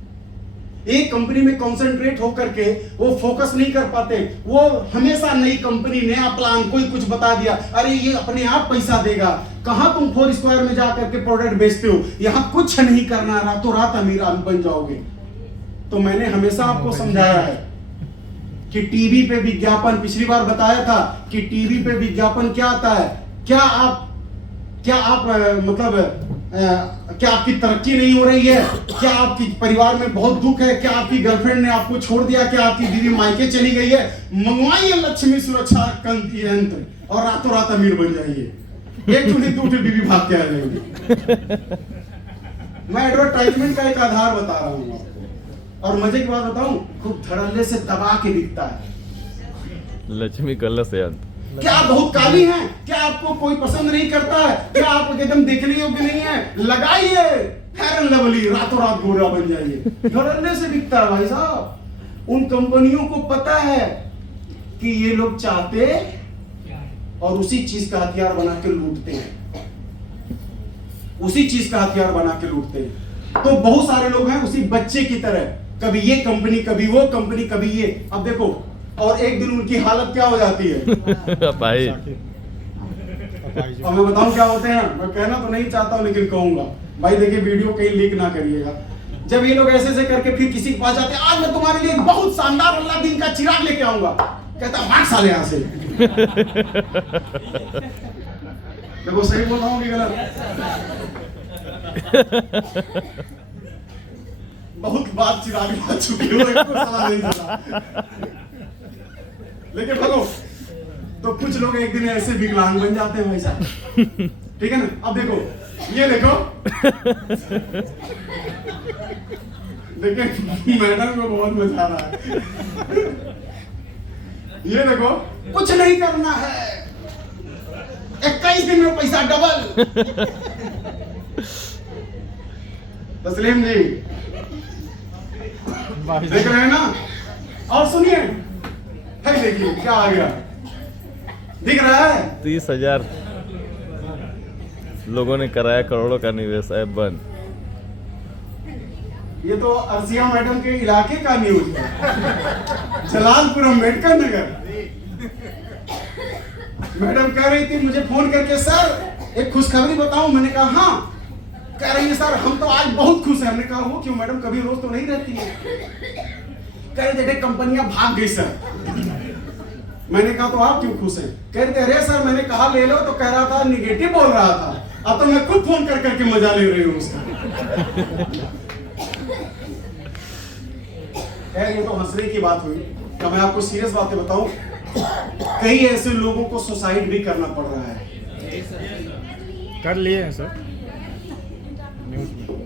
एक कंपनी में कंसंट्रेट होकर के वो फोकस नहीं कर पाते, वो हमेशा नई कंपनी, नया प्लान, कोई कुछ बता दिया, अरे ये अपने आप पैसा देगा, कहां तुम 4 स्क्वायर में जाकर के प्रोडक्ट बेचते हो, यहां कुछ नहीं करना, रातों रात अमीर बन जाओगे। तो मैंने हमेशा आपको समझाया है कि टीवी पे विज्ञापन, पिछली बार बताया था कि टीवी पे विज्ञापन क्या आता है, क्या आप क्या आपकी तरक्की नहीं हो रही है, क्या आपकी परिवार में बहुत दुख है, क्या आपकी गर्लफ्रेंड ने आपको छोड़ दिया, क्या आपकी बीवी मायके चली गई है, मंगवाइए लक्ष्मी सुरक्षा यंत्र और रातों रात अमीर बन जाइए। एक दूसरी बीवी भाग के आ जाएगी। मैं एडवर्टाइजमेंट का एक आधार बता रहा हूँ आपको, और मजे की बात बताऊं, खूब धड़ल्ले से दबा के दिखता है। लक्ष्मी कलश यंत्र क्या बहुत काली हैं? क्या आपको कोई पसंद नहीं करता है? क्या आप एकदम देखने योग्य नहीं है? लगाइए फेयर एंड लवली, रातों रात गोरा बन जाइए। धड़ल्ले से दिखता है भाई साहब। उन कंपनियों को पता है कि ये लोग चाहते और उसी चीज का हथियार बना के लूटते हैं, उसी चीज का हथियार बना के लूटते हैं। तो बहुत सारे लोग हैं उसी बच्चे की तरह, कभी ये कंपनी, कभी वो कंपनी, कभी ये। अब देखो, और एक दिन उनकी हालत क्या हो जाती है भाई। और मैं बताऊं क्या होते हैं, मैं कहना तो नहीं चाहता हूं लेकिन कहूंगा भाई, देखिए वीडियो कहीं लीक ना करिएगा। जब ये लोग ऐसे करके फिर किसी के पास जाते हैं, आज मैं तुम्हारे लिए बहुत शानदार अल्लाह दिन का चिराग लेके आऊंगा, कहता भाग साले यहां से। देखो सही बोल रहा हूं कि गलत? बहुत बात चिराग ला चुकी हो, एक सलाह नहीं देता। लेकिन भगो, तो कुछ लोग एक दिन ऐसे विकलांग बन जाते हैं भाई साहब, ठीक है ना? अब देखो, ये देखो, देखिए मैडम को बहुत मजा आ रहा है। ये देखो, कुछ नहीं करना है, 21 दिन में पैसा डबल। तस्लीम जी देख रहे हैं ना? और सुनिए, है देखिए क्या आ गया, दिख रहा है? 30,000 लोगों ने कराया करोड़ों का निवेश, ऐप बंद। ये तो अर्जिया मैडम के इलाके का न्यूज है, जलालपुर अम्बेडकर नगर। मैडम कह रही थी मुझे फोन करके, सर एक खुशखबरी बताऊं? मैंने कहा हाँ। कह रही है सर हम तो आज बहुत खुश हैं। हमने कहा वो क्यों मैडम, कभी रोज तो नहीं रहती है। कह रहे थे कंपनियां भाग गई सर। मैंने कहा तो आप क्यों खुश हैं? कह रहे अरे सर मैंने कहा ले लो तो कह रहा था निगेटिव बोल रहा था, अब तो मैं खुद फोन कर करके मजा ले रही हूँ उसका। ये तो हंसने की बात हुई। क्या मैं आपको सीरियस बातें बताऊं? कई ऐसे लोगों को सुसाइड भी करना पड़ रहा है। कर लिए हैं सर।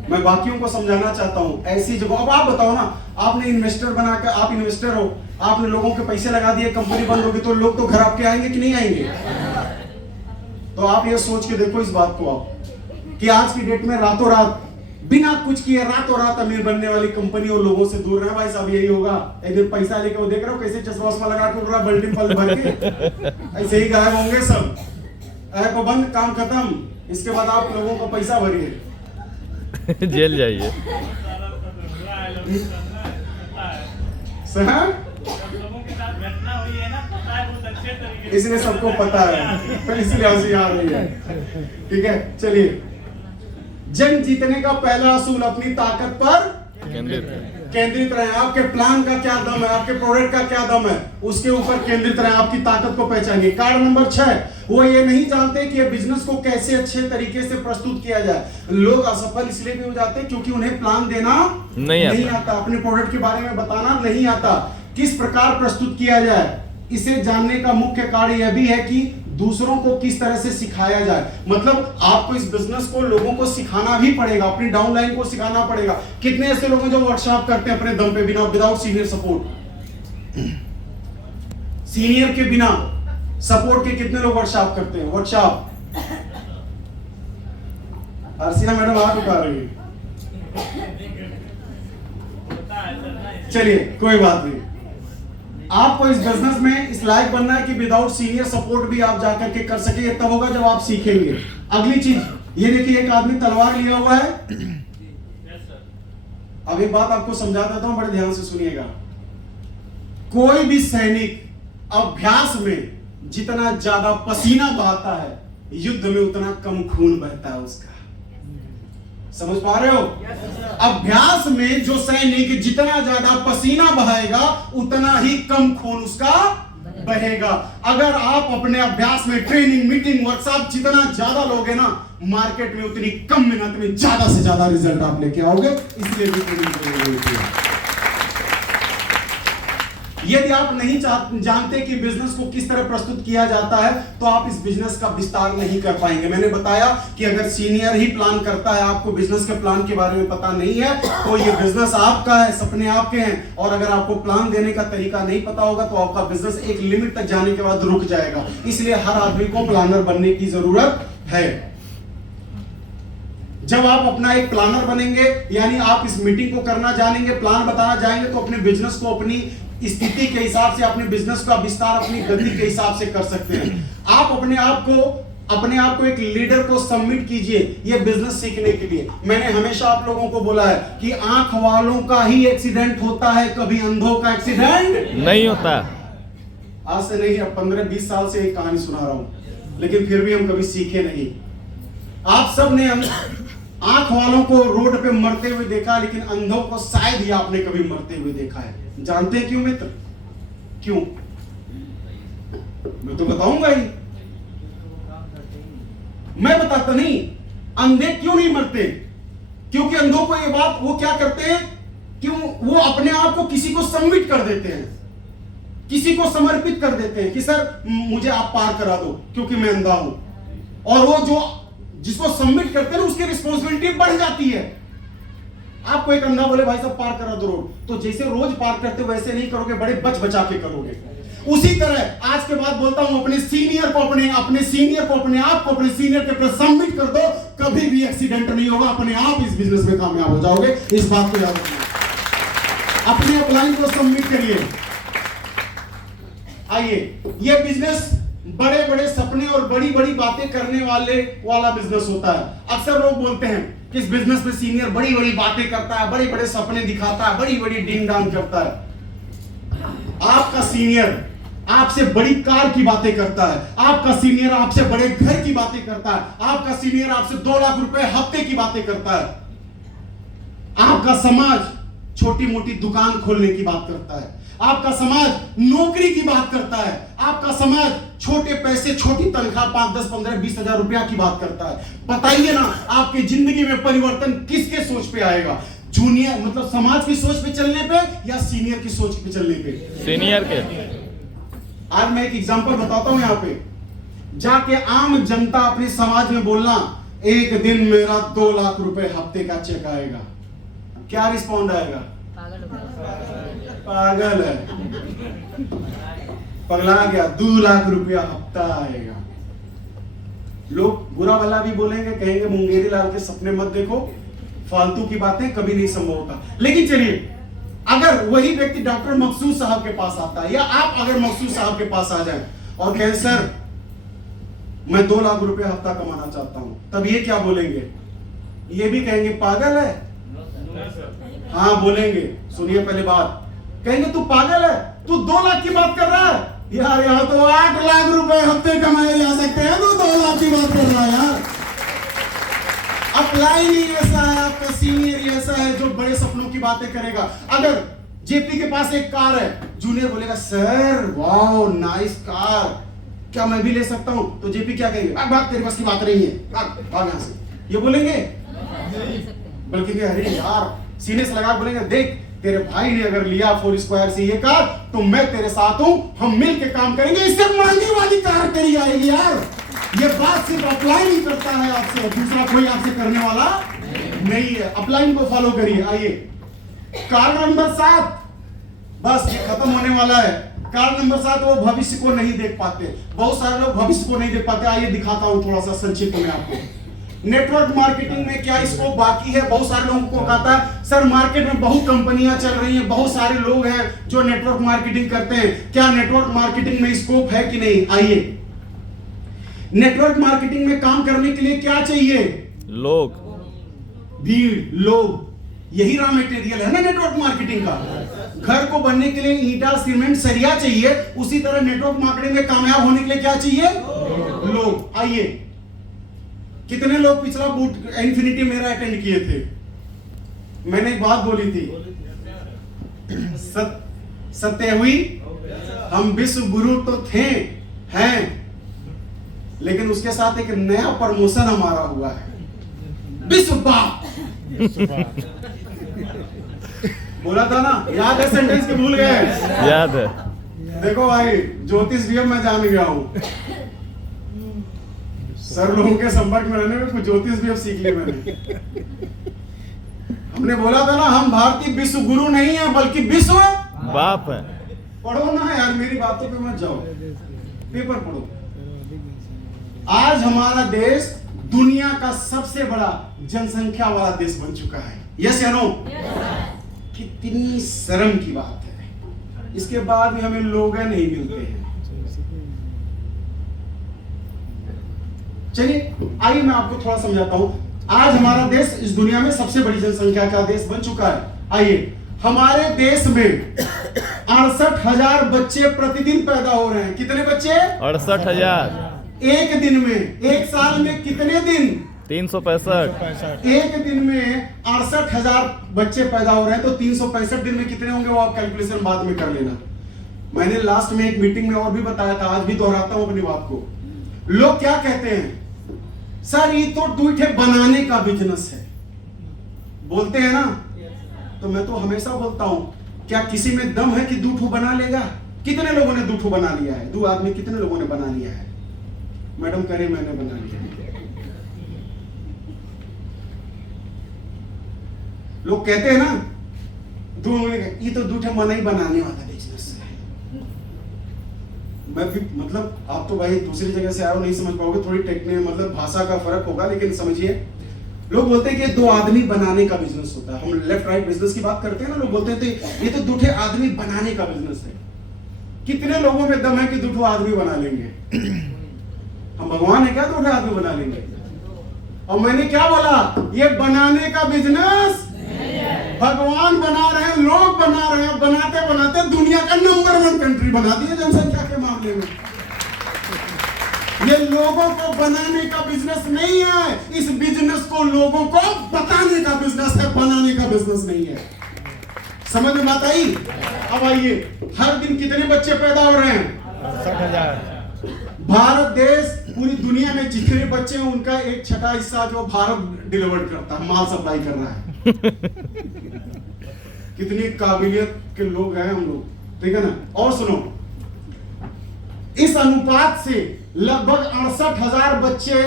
मैं बाकियों को समझाना चाहता हूं ऐसी जगह। अब आप बताओ ना, आपने इन्वेस्टर बनाकर, आप इन्वेस्टर हो, आपने लोगों के पैसे लगा दिए, कंपनी बंद होगी तो लोग तो घर आपके आएंगे कि नहीं आएंगे? तो आप ये सोच के देखो इस बात को आप, कि आज की डेट में रातों रात बिना कुछ किए रातों रात अमीर बनने वाली कंपनी और लोगों से दूर रहे। भाई साहब यही होगा। एक दिन पैसा लेके वो देख रहे हो कैसे चश्मा वश्मा लगा के उड़ रहा, मल्टीपल भर के, ऐसे ही गायब होंगे सब। ऐप बंद, काम खत्म। इसके बाद आप लोगों को पैसा भरिए। जेल जाइए। सर लोगों के साथ घटना हुई है ना, पता है बहुत अच्छे तरीके से। इसलिए सबको पता है, इसलिए हंसी आ रही है। ठीक है चलिए। जंग जीतने का पहला असूल अपनी ताकत पर केंद्रित रहे। आपके प्लान का क्या दम है, आपके प्रोडक्ट का क्या दम है, उसके ऊपर केंद्रित रहे, आपकी ताकत को पहचानिए। कारण नंबर 6, वो ये नहीं जानते कि ये बिजनेस को कैसे अच्छे तरीके से प्रस्तुत किया जाए। लोग असफल इसलिए भी हो जाते हैं क्योंकि उन्हें प्लान देना नहीं आता, अपने प्रोडक्ट के बारे में बताना नहीं आता, किस प्रकार प्रस्तुत किया जाए। इसे जानने का मुख्य कारण यह भी है कि दूसरों को किस तरह से सिखाया जाए। मतलब आपको इस बिजनेस को लोगों को सिखाना भी पड़ेगा, अपनी डाउनलाइन को सिखाना पड़ेगा। कितने ऐसे लोग हैं जो वर्कशॉप करते हैं अपने दम पे, बिना विदाउट सीनियर सपोर्ट, सीनियर के बिना सपोर्ट के कितने लोग वर्कशॉप करते हैं? वर्कशॉप अर्सिना मैडम हाथ उठा रही है। चलिए कोई बात नहीं। आपको इस बिजनेस में इस लायक बनना है कि विदाउट सीनियर सपोर्ट भी आप जाकर के कर सके। तब होगा जब आप सीखेंगे। अगली चीज ये देखिए, एक आदमी तलवार लिया हुआ है। अब एक बात आपको समझा देता हूं, बड़े ध्यान से सुनिएगा। कोई भी सैनिक अभ्यास में जितना ज्यादा पसीना बहाता है, युद्ध में उतना कम खून बहता है उसका। समझ पा रहे हो? अभ्यास में जो सैनिक जितना ज्यादा पसीना बहाएगा उतना ही कम खून उसका बहेगा। अगर आप अपने अभ्यास में ट्रेनिंग, मीटिंग, वर्कशॉप जितना ज्यादा लोगे ना, मार्केट में उतनी कम मेहनत में ज्यादा से ज्यादा रिजल्ट आप लेके आओगे। इसलिए भी ट्रेनिंग जरूरी होती है। यदि आप नहीं जानते कि बिजनेस को किस तरह प्रस्तुत किया जाता है तो आप इस बिजनेस का विस्तार नहीं कर पाएंगे। मैंने बताया कि अगर सीनियर ही प्लान करता है, आपको बिजनेस के प्लान के बारे में पता नहीं है, तो ये बिजनेस आपका है, सपने आपके हैं। और अगर आपको प्लान देने का तरीका नहीं पता होगा तो आपका बिजनेस एक लिमिट तक जाने के बाद रुक जाएगा। इसलिए हर आदमी को प्लानर बनने की जरूरत है। जब आप अपना एक प्लानर बनेंगे, यानी आप इस मीटिंग को करना जानेंगे, प्लान बताना जाएंगे, तो अपने बिजनेस को अपनी स्थिति के हिसाब से, अपने बिजनेस का विस्तार अपनी गति के हिसाब से कर सकते हैं। आप अपने आप को एक लीडर को सबमिट कीजिए ये बिजनेस सीखने के लिए। मैंने हमेशा आप लोगों को बोला है कि आंख वालों का ही एक्सीडेंट होता है, कभी अंधों का एक्सीडेंट नहीं होता। आज से नहीं, अब 15-20 साल से एक कहानी सुना रहा हूं, लेकिन फिर भी हम कभी सीखे नहीं। आप सब ने आंख वालों को रोड पे मरते हुए देखा, लेकिन अंधों को शायद ही आपने कभी मरते हुए देखा है। जानते हैं क्यों मित्र? क्यों? मैं तो बताऊंगा ही। मैं बताता नहीं। अंधे क्यों नहीं मरते? क्योंकि अंधों को ये बात, वो क्या करते हैं कि वो अपने आप को किसी को सबमिट कर देते हैं, किसी को समर्पित कर देते हैं कि सर मुझे आप पार करा दो क्योंकि मैं अंधा हूं। और वो जो जिसको सबमिट करते हैं उसकी रिस्पॉन्सिबिलिटी बढ़ जाती है। आपको एक अंधा बोले भाई साहब पार करा दो रोड, तो जैसे रोज पार करते हो वैसे नहीं करोगे, बड़े बच बचा के करोगे। उसी तरह आज के बाद बोलता हूं, अपने सीनियर को अपने आप को अपने सीनियर के प्रति सबमिट कर दो, कभी भी एक्सीडेंट नहीं होगा, अपने आप इस बिजनेस में कामयाब हो जाओगे। इस बात को याद रखना। अपने अपलाइन को सबमिट करिए। आइए, ये बिजनेस बड़े बड़े सपने और बड़ी बड़ी बातें करने वाला बिजनेस होता है। अक्सर लोग बोलते हैं कि इस बिजनेस में सीनियर बड़ी बड़ी बातें करता है, बड़े बड़े सपने दिखाता है, बड़ी बड़ी डिंग डांग करता है। आपका सीनियर आपसे बड़ी कार की बातें करता है, आपका सीनियर आपसे बड़े घर की बातें करता है, आपका सीनियर आपसे 2 लाख रुपए हफ्ते की बातें करता है, आपका समाज छोटी मोटी दुकान खोलने की बात करता है, आपका समाज नौकरी की बात करता है, आपका समाज छोटे पैसे छोटी तनख्वाह 5, 10, 15, 20 हजार रुपया की बात करता है। बताइए ना, आपकी जिंदगी में परिवर्तन किसके सोच पे आएगा? जूनियर मतलब समाज की सोच पे चलने पे या सीनियर की सोच पे चलने पे? सीनियर के। आज मैं एक एग्जांपल बताता हूं। यहां पे जाके आम जनता अपने समाज में बोलना, एक दिन मेरा 2 लाख रुपए हफ्ते का चेक आएगा, क्या रिस्पॉन्ड आएगा? पागल है, पगला गया, 2 लाख रुपया हफ्ता आएगा। लोग बुरा भला भी बोलेंगे, कहेंगे मुंगेरी लाल के सपने मत देखो, फालतू की बातें कभी नहीं संभव होता। लेकिन चलिए, अगर वही व्यक्ति डॉक्टर मकसूद साहब के पास आता है, या आप अगर मकसूद साहब के पास आ जाए और कहें सर मैं 2 लाख रुपए हफ्ता कमाना चाहता हूं, तब ये क्या बोलेंगे? ये भी कहेंगे पागल है? हाँ बोलेंगे। सुनिए पहले बात, कहेंगे तू पागल है, तू 2 लाख की बात कर रहा है यार, यहाँ तो 8 लाख रुपए हफ्ते कमाए जा सकते हैं, तो 2 लाख की बात कर रहा है यार। अपलाइन ही ऐसा है, आपका सीनियर ही ऐसा है जो बड़े सपनों की बातें करेगा। अगर जेपी के पास एक कार है, जूनियर बोलेगा सर वाओ नाइस कार, क्या मैं भी ले सकता हूं? तो जेपी क्या कहेंगे? भाग, तेरे पास की बात नहीं है, भाग यहां से। ये बोलेंगे? बल्कि अरे यार सीने से लगा बोलेंगे, देख तेरे भाई ने अगर लिया 4 स्क्वायर से ये कार, तो मैं तेरे साथ हूं, हम मिल के काम करेंगे, इससे महंगी वाली कार तेरी आएगी यार। ये बात सिर्फ अपलाइन ही करता है आपसे, दूसरा कोई आपसे करने वाला नहीं है। अपलाइन को फॉलो करिए। आइए कार नंबर 7, बस ये खत्म होने वाला है। कार नंबर 7, वो भविष्य को नहीं देख पाते, बहुत सारे लोग भविष्य को नहीं देख पाते। आइए दिखाता हूं थोड़ा सा संक्षिप्त में आपको। नेटवर्क मार्केटिंग में क्या स्कोप बाकी है? बहुत सारे लोगों को कहता है सर मार्केट में बहुत कंपनियां चल रही हैं, बहुत सारे लोग हैं जो नेटवर्क मार्केटिंग करते हैं, क्या नेटवर्क मार्केटिंग में स्कोप है कि नहीं? आइए, नेटवर्क मार्केटिंग में काम करने के लिए क्या चाहिए? लोग, भीड़, लोग, यही रॉ मटेरियल है ना नेटवर्क मार्केटिंग का। घर को बनने के लिए ईंटा, सीमेंट, सरिया चाहिए, उसी तरह नेटवर्क मार्केटिंग में कामयाब होने के लिए क्या चाहिए? लोग। आइए, कितने लोग पिछला बूट इन्फिनिटी मेरा अटेंड किए थे? मैंने एक बात बोली थी, सत्य हुई, हम विश्व गुरु तो थे, हैं, लेकिन उसके साथ एक नया प्रमोशन हमारा हुआ है, विश्व बाप। बोला था ना, याद है सेंटेंस के भूल गए? याद है। देखो भाई, ज्योतिष भी अब मैं जान गया हूं, सर लोगों के संपर्क में रहने में कुछ ज्योतिष भी अब सीख लिया मैंने। हमने बोला था ना, हम भारतीय विश्व गुरु नहीं है बल्कि विश्व बाप है। पढ़ो ना यार, मेरी बातों पे मत जाओ, पेपर पढ़ो। आज हमारा देश दुनिया का सबसे बड़ा जनसंख्या वाला देश बन चुका है। यस या नो? कितनी शर्म की बात है, इसके बाद भी हमें लोग नहीं मिलते हैं। चलिए आइए मैं आपको थोड़ा समझाता हूं। आज हमारा देश इस दुनिया में सबसे बड़ी जनसंख्या का देश बन चुका है। आइए, हमारे देश में 68,000 बच्चे प्रतिदिन पैदा हो रहे हैं। कितने बच्चे? 68,000। एक दिन में, एक साल में कितने दिन? 365। एक दिन में 68,000 बच्चे पैदा हो रहे हैं, तो 365 दिन में कितने होंगे वो आप कैलकुलेशन बाद में कर लेना। मैंने लास्ट में एक मीटिंग में और भी बताया था, आज भी दोहराता हूं अपनी बात को। लोग क्या कहते हैं, सर ये तो दूठे बनाने का बिजनेस है, बोलते हैं ना। तो मैं तो हमेशा बोलता हूं, क्या किसी में दम है कि दूठू बना लेगा? कितने लोगों ने दूठू बना लिया है? 2 आदमी कितने लोगों ने बना लिया है? मैडम करे मैंने बना लिया। लोग कहते हैं ना, ये तो दूठे मना ही बनाने वाला बिजनेस है। मैं भी मतलब, आप तो भाई दूसरी जगह से आए हो, नहीं समझ पाओगे, थोड़ी टेक्निक मतलब भाषा का फर्क होगा, लेकिन समझिए। लोग बोलते हैं कि 2 आदमी बनाने का बिजनेस होता है। हम लेफ्ट राइट बिजनेस की बात करते हैं ना, लोग बोलते हैं ये तो दूठे आदमी बनाने का बिजनेस है। कितने लोगों में दम है कि दूठे आदमी बना लेंगे? हम भगवान है क्या दूठे आदमी बना लेंगे? और मैंने क्या बोला, ये बनाने का बिजनेस भगवान बना रहे हैं, लोग बना रहे हैं, बनाते बनाते दुनिया का नंबर 1 कंट्री बना दी है जनसंख्या के मामले में। ये लोगों को बनाने का बिजनेस नहीं है, इस बिजनेस को लोगों को बताने का बिजनेस है, बनाने का बिजनेस नहीं है। समझ में बात आई? अब आइए, हर दिन कितने बच्चे पैदा हो रहे हैं? 60,000। भारत देश पूरी दुनिया में जितने बच्चे हैं उनका 1/6 हिस्सा जो भारत डिलीवर करता है, माल सप्लाई कर रहा है। कितनी काबिलियत के लोग हैं हम लोग, ठीक है ना। और सुनो, इस अनुपात से लगभग 68,000 बच्चे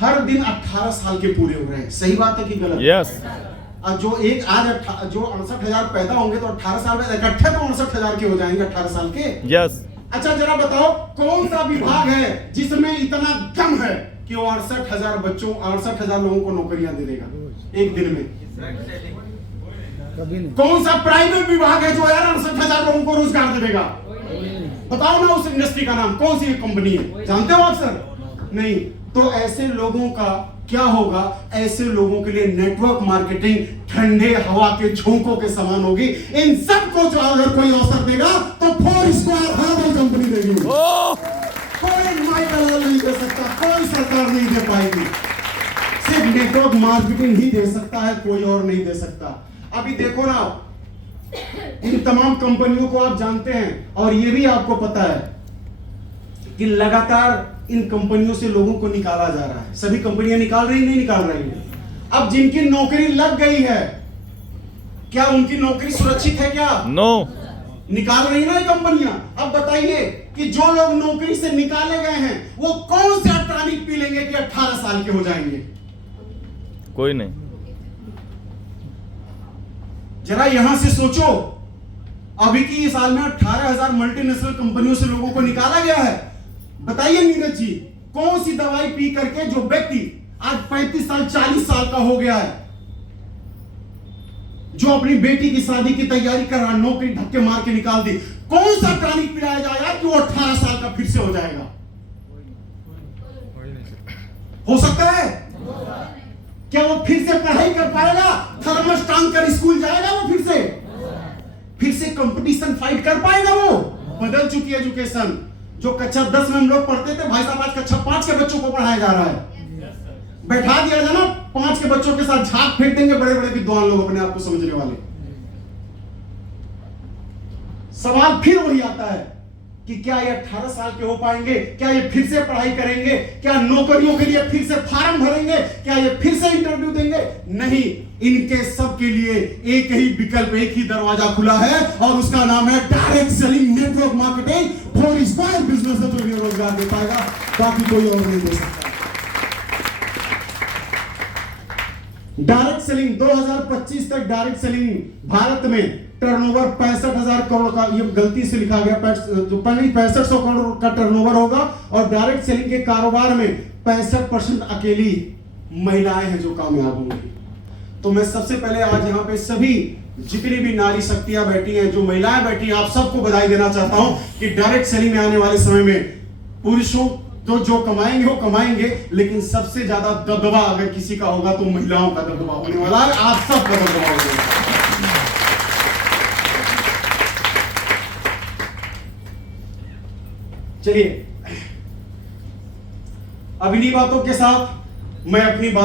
हर दिन 18 साल के पूरे हो रहे हैं। सही बात है कि गलत? यस। जो 68,000 पैदा होंगे तो 18 साल में इकट्ठे तो 69,000 के हो जाएंगे 18 साल के। यस। अच्छा जरा बताओ, कौन सा विभाग है जिसमें इतना दम है कि वो 68,000 लोगों को नौकरियां दे देगा एक दिन में? कभी नहीं। कौन सा प्राइवेट विभाग है जो यार 68,000 लोगों को रोजगार देगा? बताओ ना उस इंडस्ट्री का नाम, कौन सी कंपनी है? जानते हो आप सर? नहीं। तो ऐसे लोगों का क्या होगा? ऐसे लोगों के लिए नेटवर्क मार्केटिंग ठंडे हवा के झोंकों के समान होगी। इन सबको जो अगर कोई अवसर देगा तो 4 स्क्वायर हर्बल कंपनी देगी। कोई माइकल नहीं दे सकता, कोई सरकार नहीं दे पाएगी। सिर्फ नेटवर्क मार्केटिंग ही दे सकता है, कोई और नहीं दे सकता। अभी देखो ना, इन तमाम कंपनियों को आप जानते हैं और ये भी आपको पता है कि लगातार इन कंपनियों से लोगों को निकाला जा रहा है। सभी कंपनियां निकाल रही नहीं निकाल रही है? अब जिनकी नौकरी लग गई है, क्या उनकी नौकरी सुरक्षित है क्या? नो। निकाल रही ना ये कंपनियां। अब बताइए कि जो लोग नौकरी से निकाले गए हैं वो कौन से टॉनिक पी लेंगे कि 18 साल के हो जाएंगे? कोई नहीं। जरा यहां से सोचो, अभी की साल में 18,000 मल्टीनेशनल कंपनियों से लोगों को निकाला गया है। बताइए नीरज जी, कौन सी दवाई पी करके जो व्यक्ति आज 35 साल 40 साल का हो गया है, जो अपनी बेटी की शादी की तैयारी कर रहा, नौकरी धक्के मार के निकाल दी, कौन सा टॉनिक पिलाया जाएगा कि वो 18 साल का फिर से हो जाएगा? हो सकता है? क्या वो फिर से पढ़ाई कर पाएगा? थर्मस टांग कर स्कूल जाएगा वो? फिर से कंपटीशन फाइट कर पाएगा वो? बदल चुकी है एजुकेशन। जो कक्षा 10 में हम लोग पढ़ते थे, भाई साहब आज कक्षा 5 के बच्चों को पढ़ाया जा रहा है। बैठा दिया जाए ना 5 के बच्चों के साथ, झाग फेंक देंगे बड़े बड़े विद्वान लोग अपने आप को समझने वाले। सवाल फिर वही आता है कि क्या ये 18 साल के हो पाएंगे? क्या ये फिर से पढ़ाई करेंगे? क्या नौकरियों के लिए फिर से फॉर्म भरेंगे? क्या ये फिर से इंटरव्यू देंगे? नहीं, इनके सब के लिए एक ही विकल्प, एक ही दरवाजा खुला है और उसका नाम है direct selling, network marketing. 4 square business है जो ये रोजगार दे पाएगा, बाकी कोई और नहीं दे सकता। डायरेक्ट सेलिंग 2025 तक डायरेक्ट सेलिंग भारत में टर्नओवर 65,000 करोड़ का, ये गलती से लिखा गया, 6500 करोड़ का टर्नओवर होगा और डायरेक्ट सेलिंग के कारोबार में 65% अकेली महिलाएं हैं जो कामयाब होंगी। तो मैं सबसे पहले आज यहाँ पे सभी जितनी भी नारी शक्तियां बैठी हैं, जो महिलाएं बैठी हैं, आप सबको बधाई देना चाहता हूं कि डायरेक्ट सेलिंग में आने वाले समय में पुरुषों तो जो कमाएंगे वो कमाएंगे, लेकिन सबसे ज्यादा दबदबा अगर किसी का होगा तो महिलाओं का दबदबा होने वाला है। आप सबका दबदबा होगा। चलिए, अब इन्हीं बातों के साथ मैं अपनी बात